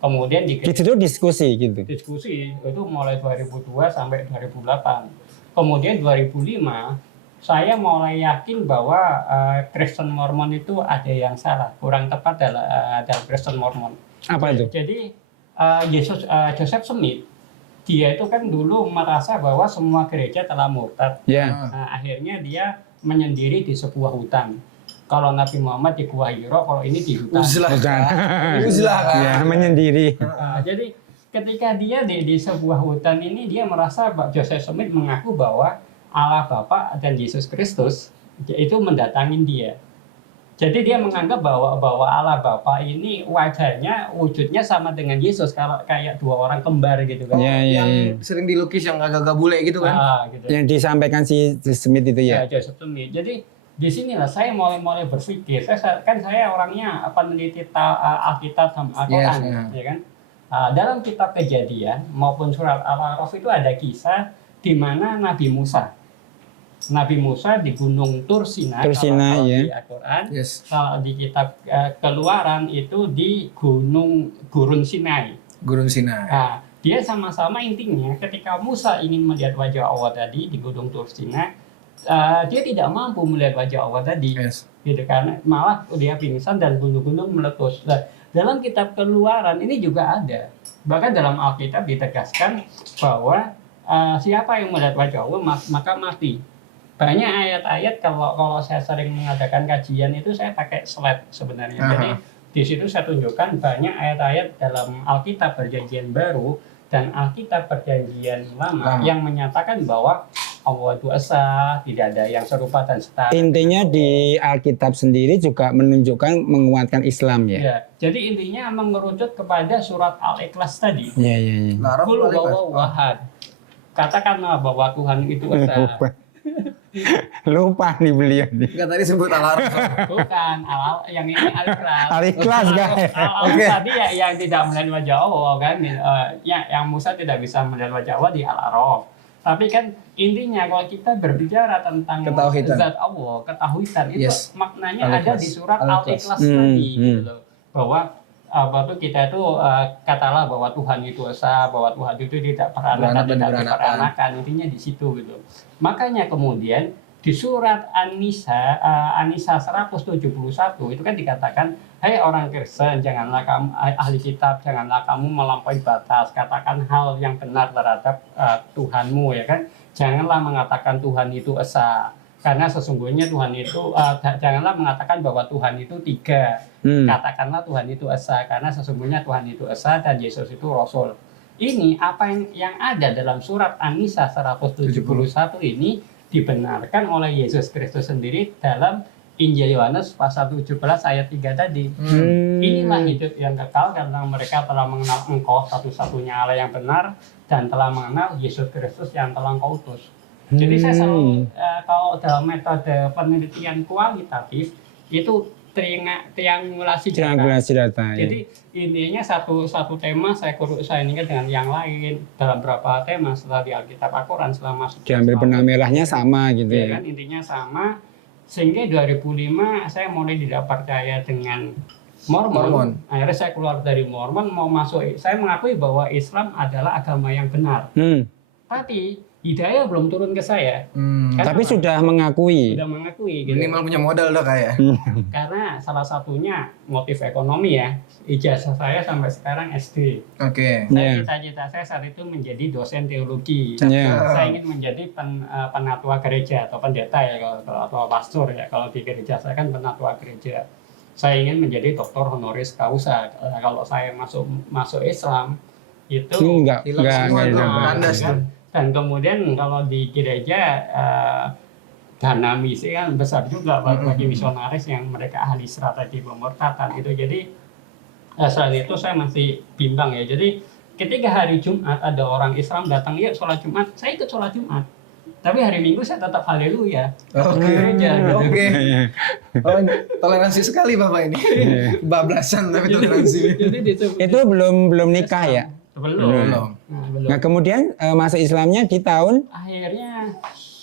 Kemudian itu diskusi gitu. Diskusi itu mulai 2002 sampai 2008. Kemudian 2005 saya mulai yakin bahwa Kristen Mormon itu ada yang salah, kurang tepat dalam Kristen Mormon. Apa itu? Jadi Joseph Smith, dia itu kan dulu merasa bahwa semua gereja telah murtad. Ya. Nah, akhirnya dia menyendiri di sebuah hutan. Kalau Nabi Muhammad di Gua Hiro, kalau ini di hutan. Uzlah kan. Ya, menyendiri. Jadi ketika dia di sebuah hutan ini, dia merasa Joseph Smith mengaku bahwa Allah Bapa dan Yesus Kristus itu mendatangin dia. Jadi dia menganggap bahwa Allah Bapa ini wujudnya sama dengan Yesus, kalau kayak dua orang kembar gitu kan. Yang sering dilukis yang agak-agak bule gitu kan. Gitu. Yang disampaikan si Smith itu ya. Joseph Smith. Jadi di sinilah saya mulai berpikir. Saya orangnya peneliti Alkitab sama Al-Quran, ya kan. Dalam kitab Kejadian maupun surat Al-A'raf itu ada kisah di mana Nabi Musa di Gunung Tur Sinai, kalau ya. di Al-Quran, kalau di kitab Keluaran itu di Gurun Sinai. Nah, dia sama-sama intinya ketika Musa ingin melihat wajah Allah tadi di Gunung Tur Sinai, dia tidak mampu melihat wajah Allah tadi, gitu, karena malah dia pingsan dan gunung-gunung meletus. Nah, dalam kitab Keluaran ini juga ada, bahkan dalam Alkitab ditegaskan bahwa siapa yang melihat wajah Allah maka mati. Banyak ayat-ayat, kalau saya sering mengadakan kajian itu saya pakai slide sebenarnya. Jadi Di situ saya tunjukkan banyak ayat-ayat dalam Alkitab Perjanjian Baru dan Alkitab Perjanjian Lama yang menyatakan bahwa Allah itu esa, tidak ada yang serupa dan setara. Intinya di Alkitab sendiri juga menunjukkan menguatkan Islam ya. Ya, jadi intinya mengerucut kepada surat Al-Ikhlas tadi. Iya, iya, iya. Larang Qul balik, Mas. huwallahu ahad. Katakanlah bahwa Tuhan itu esa. Lupa nih beliau nih. Enggak, tadi sebut alarm. Bukan, yang ini Al-Ikhlas. Al-Ikhlas guys. Oke. Tadi ya yang tidak melihat wajah Allah kan, yang Musa tidak bisa melihat wajah Allah di Al-Araf. Tapi kan intinya kalau kita berbicara tentang Ketauhidan. zat Allah, ketauhidan itu Yes. maknanya Al-Ikhlas. ada di surat Al-Ikhlas. Al-Ikhlas tadi gitu loh. Bahwa kita itu katalah bahwa Tuhan itu esa, bahwa Tuhan itu tidak Beranak dan tidak diberanakan. diperanakan, intinya di situ gitu. Makanya kemudian di surat An-Nisa 171 itu kan dikatakan, hai orang Kristen, janganlah kamu ahli kitab, janganlah kamu melampaui batas, katakan hal yang benar terhadap Tuhanmu ya kan. Janganlah mengatakan Tuhan itu esa, karena sesungguhnya Tuhan itu janganlah mengatakan bahwa Tuhan itu tiga. Katakanlah Tuhan itu esa, karena sesungguhnya Tuhan itu esa dan Yesus itu Rasul. Ini apa yang ada dalam surat An-Nisa 171 ini dibenarkan oleh Yesus Kristus sendiri dalam Injil Yohanes pasal 17 ayat 3 tadi. Inilah hidup yang kekal karena mereka telah mengenal Engkau satu-satunya Allah yang benar dan telah mengenal Yesus Kristus yang telah Engkau utus. Jadi saya selalu kalau dalam metode penelitian kualitatif itu triangulasi data. Ya. Jadi intinya satu tema saya ingat dengan yang lain dalam beberapa tema setelah di Alkitab Al-Quran selama Diambil benang merahnya sama gitu ya ya. kan, intinya sama. Sehingga 2005 saya mulai tidak percaya dengan Mormon. Akhirnya saya keluar dari Mormon, mau masuk. Saya mengakui bahwa Islam adalah agama yang benar. Tapi hidayah belum turun ke saya. Tapi sudah mengakui. Sudah mengakui gitu. Minimal punya modal dah kayak. Karena salah satunya motif ekonomi ya. Ijazah saya sampai sekarang SD. Oke. Cita-cita saya saat itu menjadi dosen teologi. Saya ingin menjadi penatua gereja atau pendeta ya, atau pastor ya. Kalau di gereja saya kan penatua gereja. Saya ingin menjadi doktor honoris causa. Kalau saya masuk Islam itu enggak kandas tuh. Dan kemudian kalau di gereja dana misi kan besar juga bagi misionaris yang mereka ahli strategi pemurtatan itu. Jadi saat itu saya masih bimbang ya. Jadi ketika hari Jumat ada orang Islam datang, yuk sholat Jumat, saya ikut sholat Jumat. Tapi hari Minggu saya tetap haleluya. Oke. Gereja, gitu. Oke. Oh, toleransi sekali Bapak ini. Bablasan tapi toleransi. Jadi Itu belum nikah ya? Belum. Nah kemudian masuk Islamnya di tahun? Akhirnya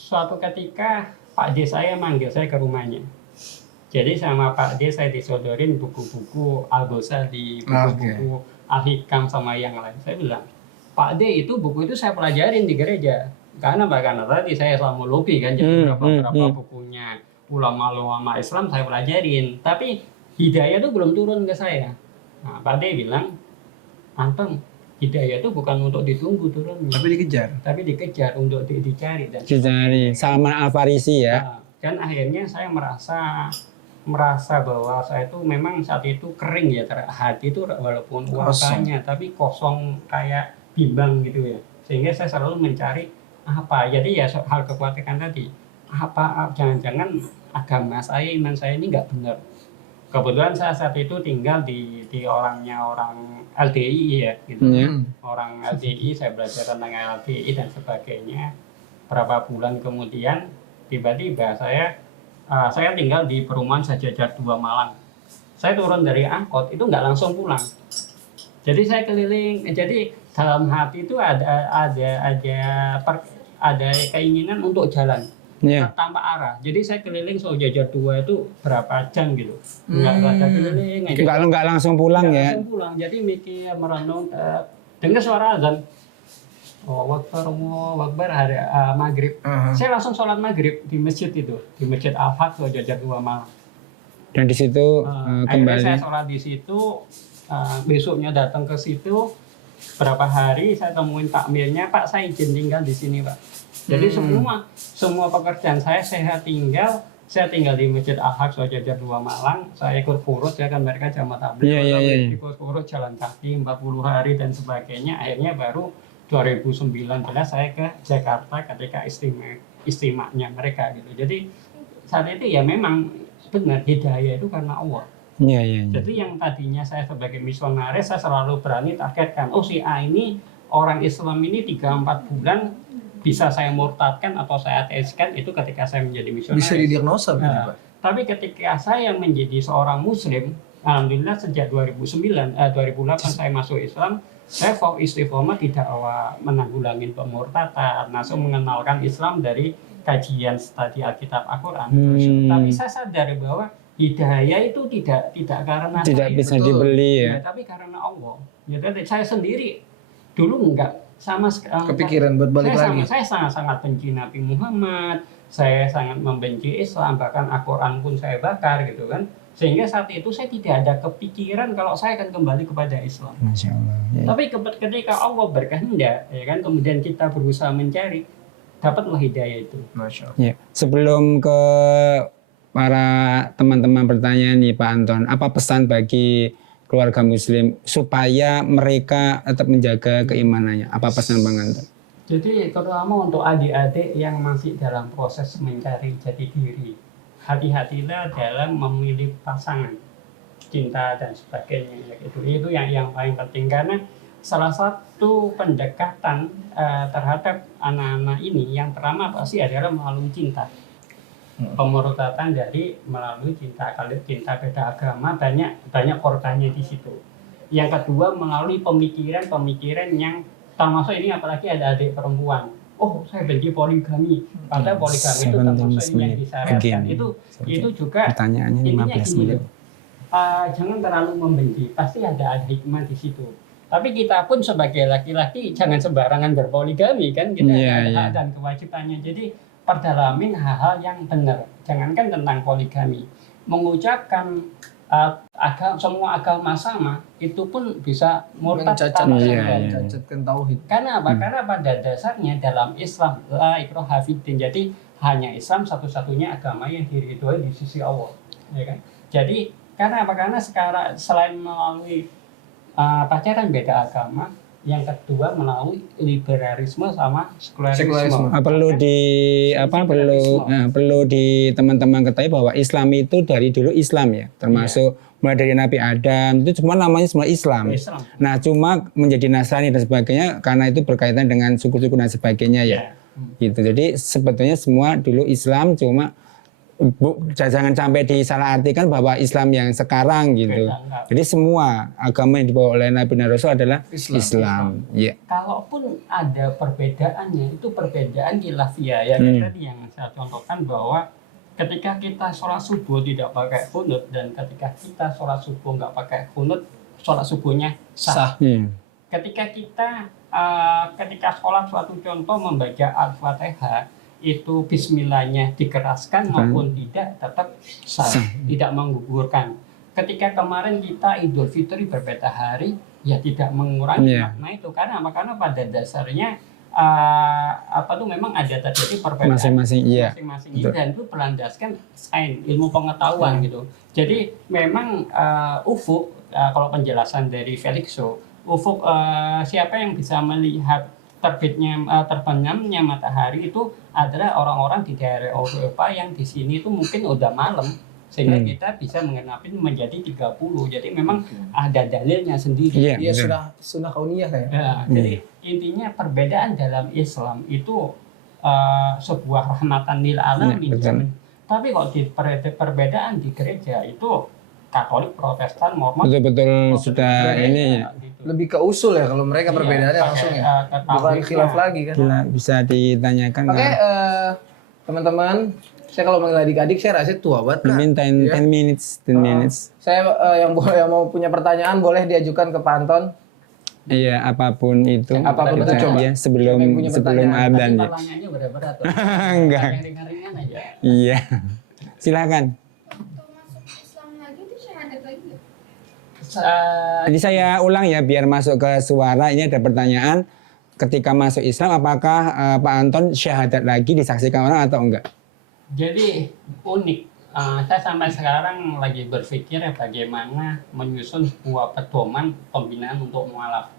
suatu ketika Pak D saya manggil saya ke rumahnya. Jadi sama Pak D saya disodorin buku-buku Al-Ghazali, buku-buku Al-Hikam sama yang lain. Saya bilang, Pak D itu buku itu saya pelajarin di gereja. Karena tadi saya Islamologi kan, jadi beberapa bukunya ulama-ulama Islam saya pelajarin. Tapi hidayah itu belum turun ke saya. Nah, Pak D bilang, Anton, hidayah itu bukan untuk ditunggu turunnya, tapi dikejar untuk dicari dan dicari. Salman Al-Farisi ya. Nah, dan akhirnya saya merasa bahwa saya itu memang saat itu kering ya, hati itu walaupun uangnya tapi kosong kayak bimbang gitu ya. Sehingga saya selalu mencari apa. Jadi ya hal kekhawatiran tadi. Apa jangan-jangan agama saya, iman saya ini nggak benar. Kebetulan saya saat itu tinggal di orangnya orang LDI ya gitu. Orang LDI, saya belajar tentang LDI dan sebagainya. Berapa bulan kemudian tiba-tiba saya tinggal di perumahan Sejajar 2 Malang. Saya turun dari angkot itu nggak langsung pulang. Jadi saya keliling. Jadi dalam hati itu ada keinginan untuk jalan. Tanpa arah. Jadi saya keliling Sejajar 2 itu berapa jam gitu. Enggak ada keliling. Enggak langsung pulang ya. Langsung pulang. Jadi mikir merenung dengar suara azan. Allahu Akbar hari maghrib. Saya langsung sholat maghrib di masjid itu, di Masjid Al-Haq Sejajar 2 Malang. Dan di situ akhirnya kembali. saya sholat di situ. Besoknya datang ke situ. Berapa hari saya temuin takmirnya, Pak saya izin tinggal di sini Pak. Jadi semua pekerjaan saya tinggal Saya tinggal di Masjid Al-Haq, Jajar 2 Malang. Saya ikut kurus, ya kan mereka jamaah tabligh. Iya. Ikut kurus jalan kaki 40 hari dan sebagainya. Akhirnya baru 2019 saya ke Jakarta ketika istimanya mereka gitu. Jadi saat itu ya memang benar hidayah itu karena Allah. Iya. Jadi yang tadinya saya sebagai misionaris saya selalu berani targetkan, oh si A ini orang Islam ini 3-4 bulan bisa saya murtadkan atau saya ateiskan itu ketika saya menjadi misionaris. Bisa didiagnosa begini, Nah, Pak. tapi ketika saya menjadi seorang muslim, alhamdulillah sejak 2008 saya masuk Islam, saya istiqomah tidak menanggulangi pemurtadan, langsung mengenalkan Islam dari kajian studi Alkitab Al-Quran. Tapi saya sadar bahwa hidayah itu tidak karena Tidak saya, bisa betul. dibeli ya. tapi karena Allah. Ya, saya sendiri dulu enggak sama sekali Kepikiran buat balik lagi. saya sangat benci Nabi Muhammad, saya sangat membenci Islam, bahkan Al-Quran pun saya bakar gitu kan. Sehingga saat itu saya tidak ada kepikiran kalau saya akan kembali kepada Islam. Masya Allah. Ya. Tapi ketika Allah berkehendak, ya kan, kemudian kita berusaha mencari, dapatlah hidayah itu. Masya Allah. Ya. Sebelum ke para teman-teman pertanyaan nih Pak Anton, apa pesan bagi keluarga Muslim supaya mereka tetap menjaga keimanannya? Apa pesan Bang Anton? Jadi terutama untuk adik-adik yang masih dalam proses mencari jati diri, hati-hatilah dalam memilih pasangan, cinta dan sebagainya. Itu yang paling penting, karena salah satu pendekatan terhadap anak-anak ini yang pertama pasti adalah melalui cinta. Pemurtatan dari melalui cinta, kalau cinta beda agama banyak korbannya di situ. Yang kedua melalui pemikiran yang termasuk ini, apalagi ada adik perempuan. Oh, saya benci poligami. Padahal poligami itu termasuk yang disyariatkan. Itu juga Pertanyaannya intinya 15 gini menit. loh. Jangan terlalu membenci. Pasti ada hikmah di situ. Tapi kita pun sebagai laki-laki jangan sembarangan berpoligami kan. Kita ada hak dan kewajibannya. Jadi perdalamin hal-hal yang benar. Jangankan tentang poligami. Mengucapkan semua agama sama, itu pun bisa murtad tanpa sadar. Mencacatkan tauhid. Karena apa? Karena pada dasarnya dalam Islam la ikraha fiddin. Jadi hanya Islam satu-satunya agama yang diridhoi di sisi Allah, ya kan? Jadi karena apa? Karena sekarang selain melalui pacaran beda agama, yang kedua melalui liberalisme sama sekularisme. Perlu di teman-teman ketahui bahwa Islam itu dari dulu Islam ya, termasuk mulai dari Nabi Adam itu semua namanya semua Islam. Nah, cuma menjadi Nasrani dan sebagainya karena itu berkaitan dengan suku-suku dan sebagainya ya. Gitu. Jadi sebetulnya semua dulu Islam, cuma jangan sampai disalahartikan bahwa Islam yang sekarang gitu. Jadi semua agama yang dibawa oleh Nabi dan Rasul adalah Islam. Ya. Kalaupun ada perbedaannya, itu perbedaan khilafiyah ya. Tadi yang saya contohkan bahwa ketika kita sholat subuh tidak pakai qunut dan ketika kita sholat subuh nggak pakai qunut, sholat subuhnya sah. Ketika kita ketika sholat suatu contoh membaca Al-Fatihah, itu bismillahnya dikeraskan maupun tidak tetap sah, tidak menggugurkan. Ketika kemarin kita Idul Fitri berbeda hari, ya tidak mengurangi makna itu. Karena apa? Karena pada dasarnya memang ada terjadi perbedaan masing-masing dan itu berlandaskan sains, ilmu pengetahuan gitu. Jadi memang ufuk, kalau penjelasan dari Felixo, ufuk siapa yang bisa melihat terbenamnya matahari itu adalah orang-orang di daerah Eropa yang di sini itu mungkin udah malam, sehingga kita bisa mengenapin menjadi 30. Jadi memang ada dalilnya sendiri. Iya, sunnah kauniyah kayak. Ya, jadi intinya perbedaan dalam Islam itu sebuah rahmatan lil alamin. Tapi kalau di perbedaan di gereja itu Katolik, Protestan, Mormon betul-betul sudah ini ya. Lebih ke usul ya kalau mereka perbedaannya langsung ya. Bukan khilaf lagi kan. Gila, bisa ditanyakan. Oke, teman-teman, saya kalau manggil adik-adik saya rasa tua banget. 10 minutes. Saya yang mau punya pertanyaan boleh diajukan ke Pak Anton. Iya, apapun itu. Apapun itu coba. Ya, sebelum adzan ya. Pertanyaannya berat-berat. Enggak. Yang ringan-ringan aja. Iya. Silakan. Jadi saya ulang ya biar masuk ke suara. Ini ada pertanyaan, ketika masuk Islam apakah Pak Anton syahadat lagi disaksikan orang atau enggak? Jadi unik. Saya sampai sekarang lagi berpikir ya bagaimana menyusun sebuah pedoman pembinaan untuk mualaf.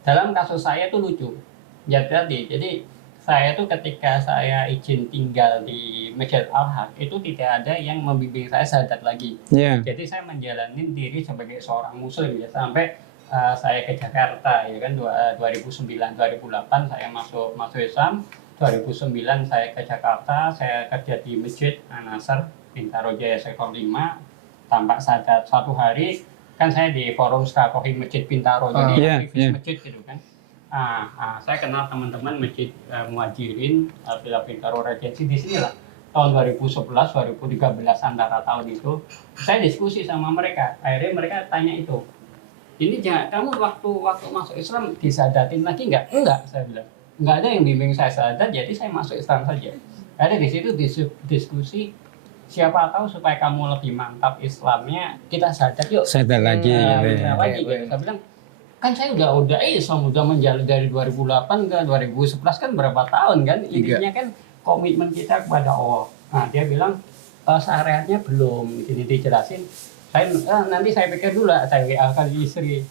Dalam kasus saya itu lucu. Jadi saya tuh ketika saya izin tinggal di Masjid Al-Haq itu tidak ada yang membimbing saya syahadat lagi. Iya. Jadi saya menjalani diri sebagai seorang muslim ya sampai saya ke Jakarta ya kan 2009 2008 saya masuk Islam. 2009 saya ke Jakarta, saya kerja di Masjid An-Nasr Bintaro Jaya sektor 5 tampak syahadat satu hari kan saya di forum Skakohi Masjid Bintaro jadi aktivis masjid gitu kan. Saya kenal teman-teman Masjid Muhajirin Villa Bintaro Regency di sini lah tahun 2011 2013 antara tahun itu saya diskusi sama mereka. Akhirnya mereka tanya itu, ini jangan kamu waktu masuk Islam disadatin lagi enggak? Enggak, saya bilang. Enggak ada yang bimbing saya syahadat, jadi saya masuk Islam saja. Ada di situ diskusi, siapa tahu supaya kamu lebih mantap Islamnya, kita syahadat yuk. Syahadat lagi. Gitu. Saya bilang, kan saya udah Islam udah menjalani dari 2008 ke 2011 kan berapa tahun kan? Intinya kan komitmen kita kepada Allah. Nah dia bilang syariatnya belum, ini dijelasin. Nanti saya pikir dulu, saya WA kali istri.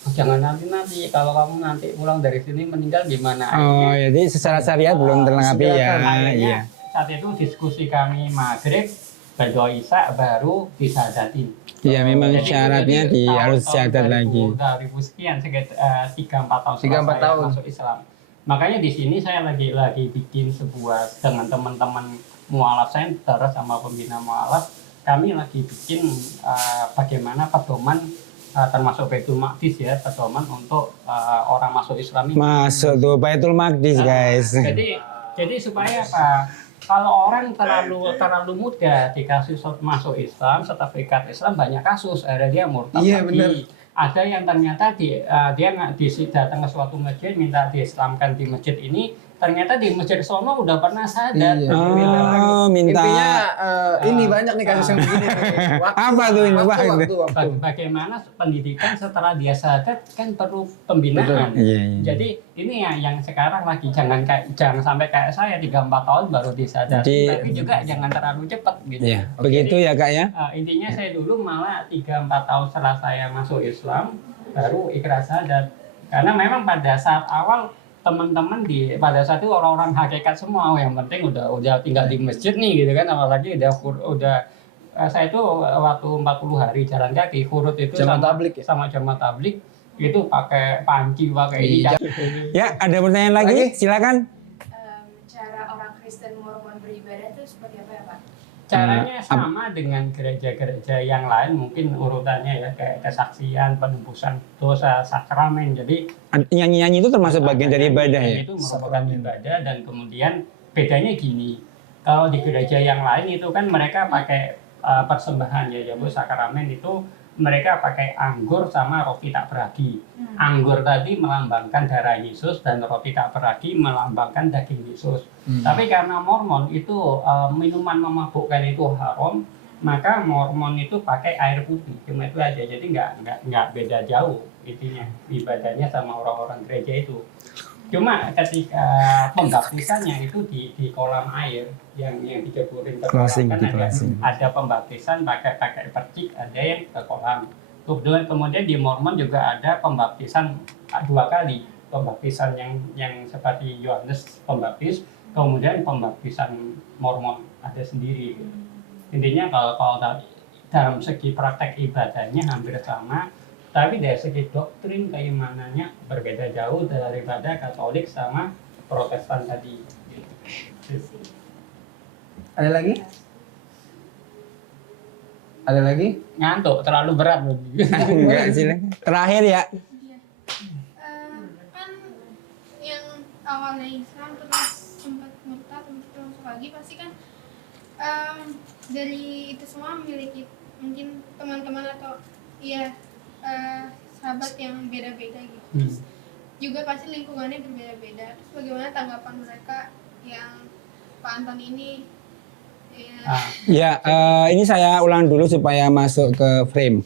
Jangan nanti kalau kamu nanti pulang dari sini meninggal gimana? Oh, jadi secara syariat belum terlengkapi ya. Iya. Saat itu diskusi kami maghrib, berdoa isya baru disadatin. Iya, memang Jadi syaratnya harus syahadat lagi. 2000 sekian, sekitar 3-4 tahun 3-4 setelah saya tahun masuk Islam. Makanya di sini saya lagi bikin sebuah dengan teman-teman mualaf center sama pembina mualaf, kami lagi bikin bagaimana pedoman termasuk Baitul Maqdis ya, pedoman untuk orang masuk Islam ini. Masuk tuh Baitul Maqdis guys. Jadi supaya apa? Kalau orang terlalu muda dikasih masuk Islam, sertifikat Islam banyak kasus, akhirnya dia murtad Iya, lagi. bener. Ada yang ternyata dia nggak datang ke suatu masjid minta diislamkan di masjid ini, ternyata di masjid sono udah pernah syahadat. Iya. Oh, minta. Intinya ini banyak nih kasus yang begini. Apa tuh ini, Pak? Waktu. Bagaimana pendidikan setelah dia syahadat kan perlu pembinaan. Iya. Jadi ini ya yang sekarang lagi jangan sampai kayak saya 3-4 tahun baru disadari, tapi juga jangan terlalu cepat gitu. Iya, begitu ya Kak ya. Intinya saya dulu malah 3-4 tahun setelah saya masuk Islam baru ikrar syahadat. Karena memang pada saat awal teman-teman pada saat itu orang-orang hakikat semua, yang penting udah tinggal di masjid nih gitu kan, apalagi udah saya itu waktu 40 hari jalan kaki kurut itu sama jamaah tablik itu pakai panci pakai ini. Ya, ada pertanyaan lagi? Silakan. Cara orang Kristen Mormon beribadah itu seperti apa ya Pak? Caranya sama dengan gereja-gereja yang lain, mungkin urutannya ya kayak kesaksian, penembusan dosa, sakramen. Jadi nyanyi-nyanyi itu termasuk bagian dari ibadah ya? Itu merupakan ibadah, dan kemudian bedanya gini. Kalau di gereja yang lain itu kan mereka pakai persembahan ya, jadi sakramen itu mereka pakai anggur sama roti tak beragi. Anggur tadi melambangkan darah Yesus dan roti tak beragi melambangkan daging Yesus. Tapi karena Mormon itu minuman memabukkan itu haram, maka Mormon itu pakai air putih. Cuma itu aja, jadi nggak beda jauh intinya ibadahnya sama orang-orang gereja itu. Cuma ketika pembaptisannya itu di kolam air yang diceburin ke kolam kan ada pembaptisan pakai percik, ada yang ke kolam. Kemudian di Mormon juga ada pembaptisan 2 kali, pembaptisan yang seperti Yohanes Pembaptis, kemudian pembaptisan Mormon ada sendiri. Intinya kalau dalam segi praktek ibadahnya hampir sama, tapi dari segi doktrin keimanannya berbeda jauh daripada Katolik sama Protestan tadi. Ada lagi? Ada lagi? Ngantuk, terlalu berat. Enggak, silakan. Terakhir ya. Kan yang awalnya Islam terus sempat murtad terus masuk lagi, pasti kan dari itu semua memiliki mungkin teman-teman atau sahabat yang beda-beda gitu. Juga pasti lingkungannya berbeda-beda. Terus bagaimana tanggapan mereka yang Pak Anton ini? Ini saya ulang dulu supaya masuk ke frame.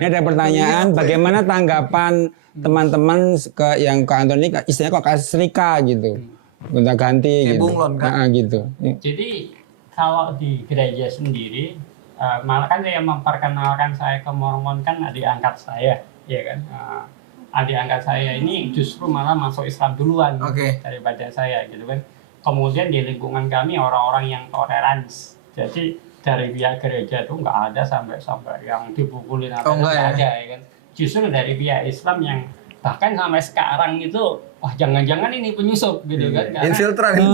Ini ada pertanyaan, bagaimana tanggapan teman-teman yang ke Anton ini, istilahnya kok kasih serika gitu, gonta ganti gitu. Bunglon, kan? Gitu. Jadi kalau di gereja sendiri, malah kan yang memperkenalkan saya ke Mormon kan adik angkat saya, ya kan. Adik angkat saya ini justru malah masuk Islam duluan daripada saya, gitu kan. Kemudian di lingkungan kami orang-orang yang toleransi, jadi dari pihak gereja tuh nggak ada sampai yang dipukulin atau nggak ada, ya kan. Justru dari pihak Islam yang bahkan sampai sekarang itu, wah jangan-jangan ini penyusup gitu kan. Karena Infiltran nih.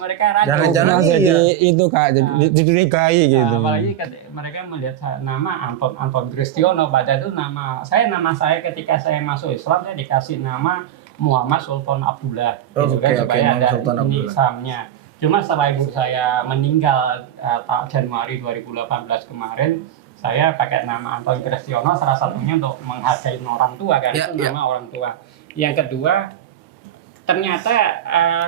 mereka ragu. Jangan-jangan jadi itu Kak, dicurigai gitu. Apalagi mereka melihat nama Anton Kristiono, padahal itu nama saya ketika saya masuk Islam saya dikasih nama Muhammad Sultan Abdullah, gitu kan, supaya ada ini Islamnya. Cuma setelah ibu saya meninggal Januari 2018 kemarin, saya pakai nama Anton Kristiono, salah satunya untuk menghargai orang tua, kan itu nama orang tua. Yang kedua, ternyata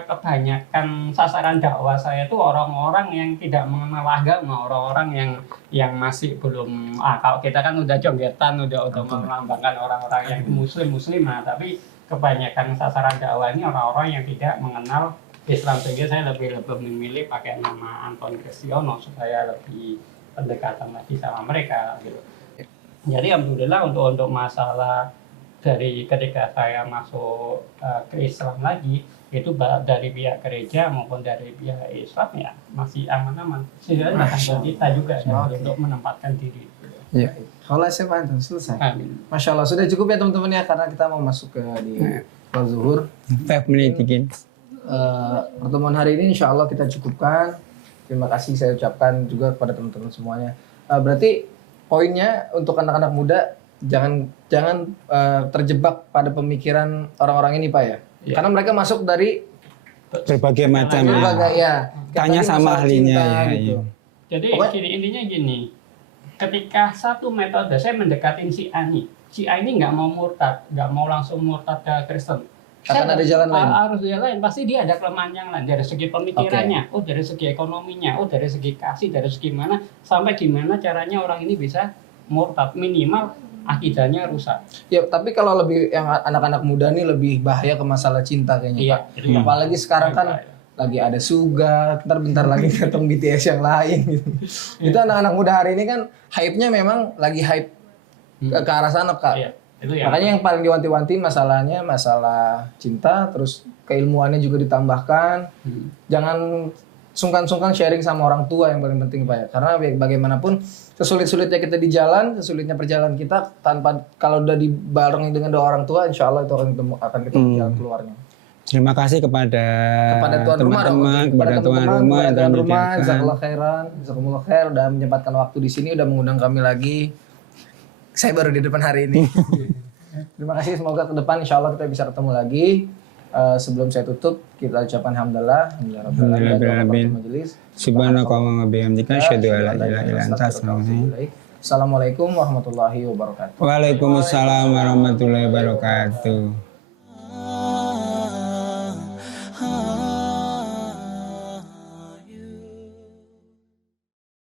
kebanyakan sasaran dakwah saya itu orang-orang yang tidak mengenal agama, orang-orang yang masih belum, kalau kita kan udah jonggetan, udah melambangkan orang-orang yang muslimah, tapi kebanyakan sasaran dakwah ini orang-orang yang tidak mengenal Islam, sehingga saya lebih memilih pakai nama Anton Kristiono supaya lebih pendekatan lagi sama mereka gitu. Jadi alhamdulillah untuk masalah dari ketika saya masuk ke Islam lagi, itu dari pihak gereja maupun dari pihak Islam ya masih aman-aman. Sehingga akan kita juga untuk menempatkan diri. Ya. Kalau saya paham selesai. Amin. Masya Allah, sudah cukup ya teman-teman ya, karena kita mau masuk ke di sholat zuhur. 5 menit again. Pertemuan hari ini insya Allah kita cukupkan. Terima kasih saya ucapkan juga kepada teman-teman semuanya. Berarti poinnya untuk anak-anak muda jangan terjebak pada pemikiran orang-orang ini Pak ya. Karena mereka masuk dari berbagai macam tanya sama ahlinya gitu. Jadi intinya gini, ketika satu metode saya mendekatin si A ini nggak mau murtad, nggak mau langsung murtad ke Kristen. Akan ada jalan lain. Harus jalan lain. Pasti dia ada kelemahan yang lain dari segi pemikirannya, dari segi ekonominya, dari segi kasih, dari segi mana, sampai gimana caranya orang ini bisa murtad, minimal akidahnya rusak. Ya, tapi kalau lebih yang anak-anak muda nih lebih bahaya ke masalah cinta kayaknya. Iya. Apalagi sekarang kan lagi ada Suga, bentar lagi datang BTS yang lain gitu. Itu anak-anak muda hari ini kan hype-nya memang lagi hype ke arah sana Kak. Iya. Makanya yang paling diwanti-wanti masalahnya masalah cinta, terus keilmuannya juga ditambahkan. Jangan sungkan-sungkan sharing sama orang tua yang paling penting Pak ya. Karena bagaimanapun sesulit-sulitnya kita di jalan, sesulitnya perjalanan kita tanpa kalau udah dibarengi dengan doa orang tua, insya Allah itu akan ketemu jalan keluarnya. Terima kasih kepada teman-teman, kepada tuan rumah yang telah menyediakan. Jazakallah khairan, jazakumullah khair, udah menyempatkan waktu di sini, udah mengundang kami lagi. Saya baru di depan hari ini. Terima kasih, semoga ke depan insya Allah kita bisa ketemu lagi. Sebelum saya tutup, kita ucapkan alhamdulillah majelis. Subhanakallahumma wa bihamdika asyhadu an la ilaha illa anta astaghfiruka. Assalamualaikum warahmatullahi wabarakatuh. Waalaikumsalam warahmatullahi wabarakatuh.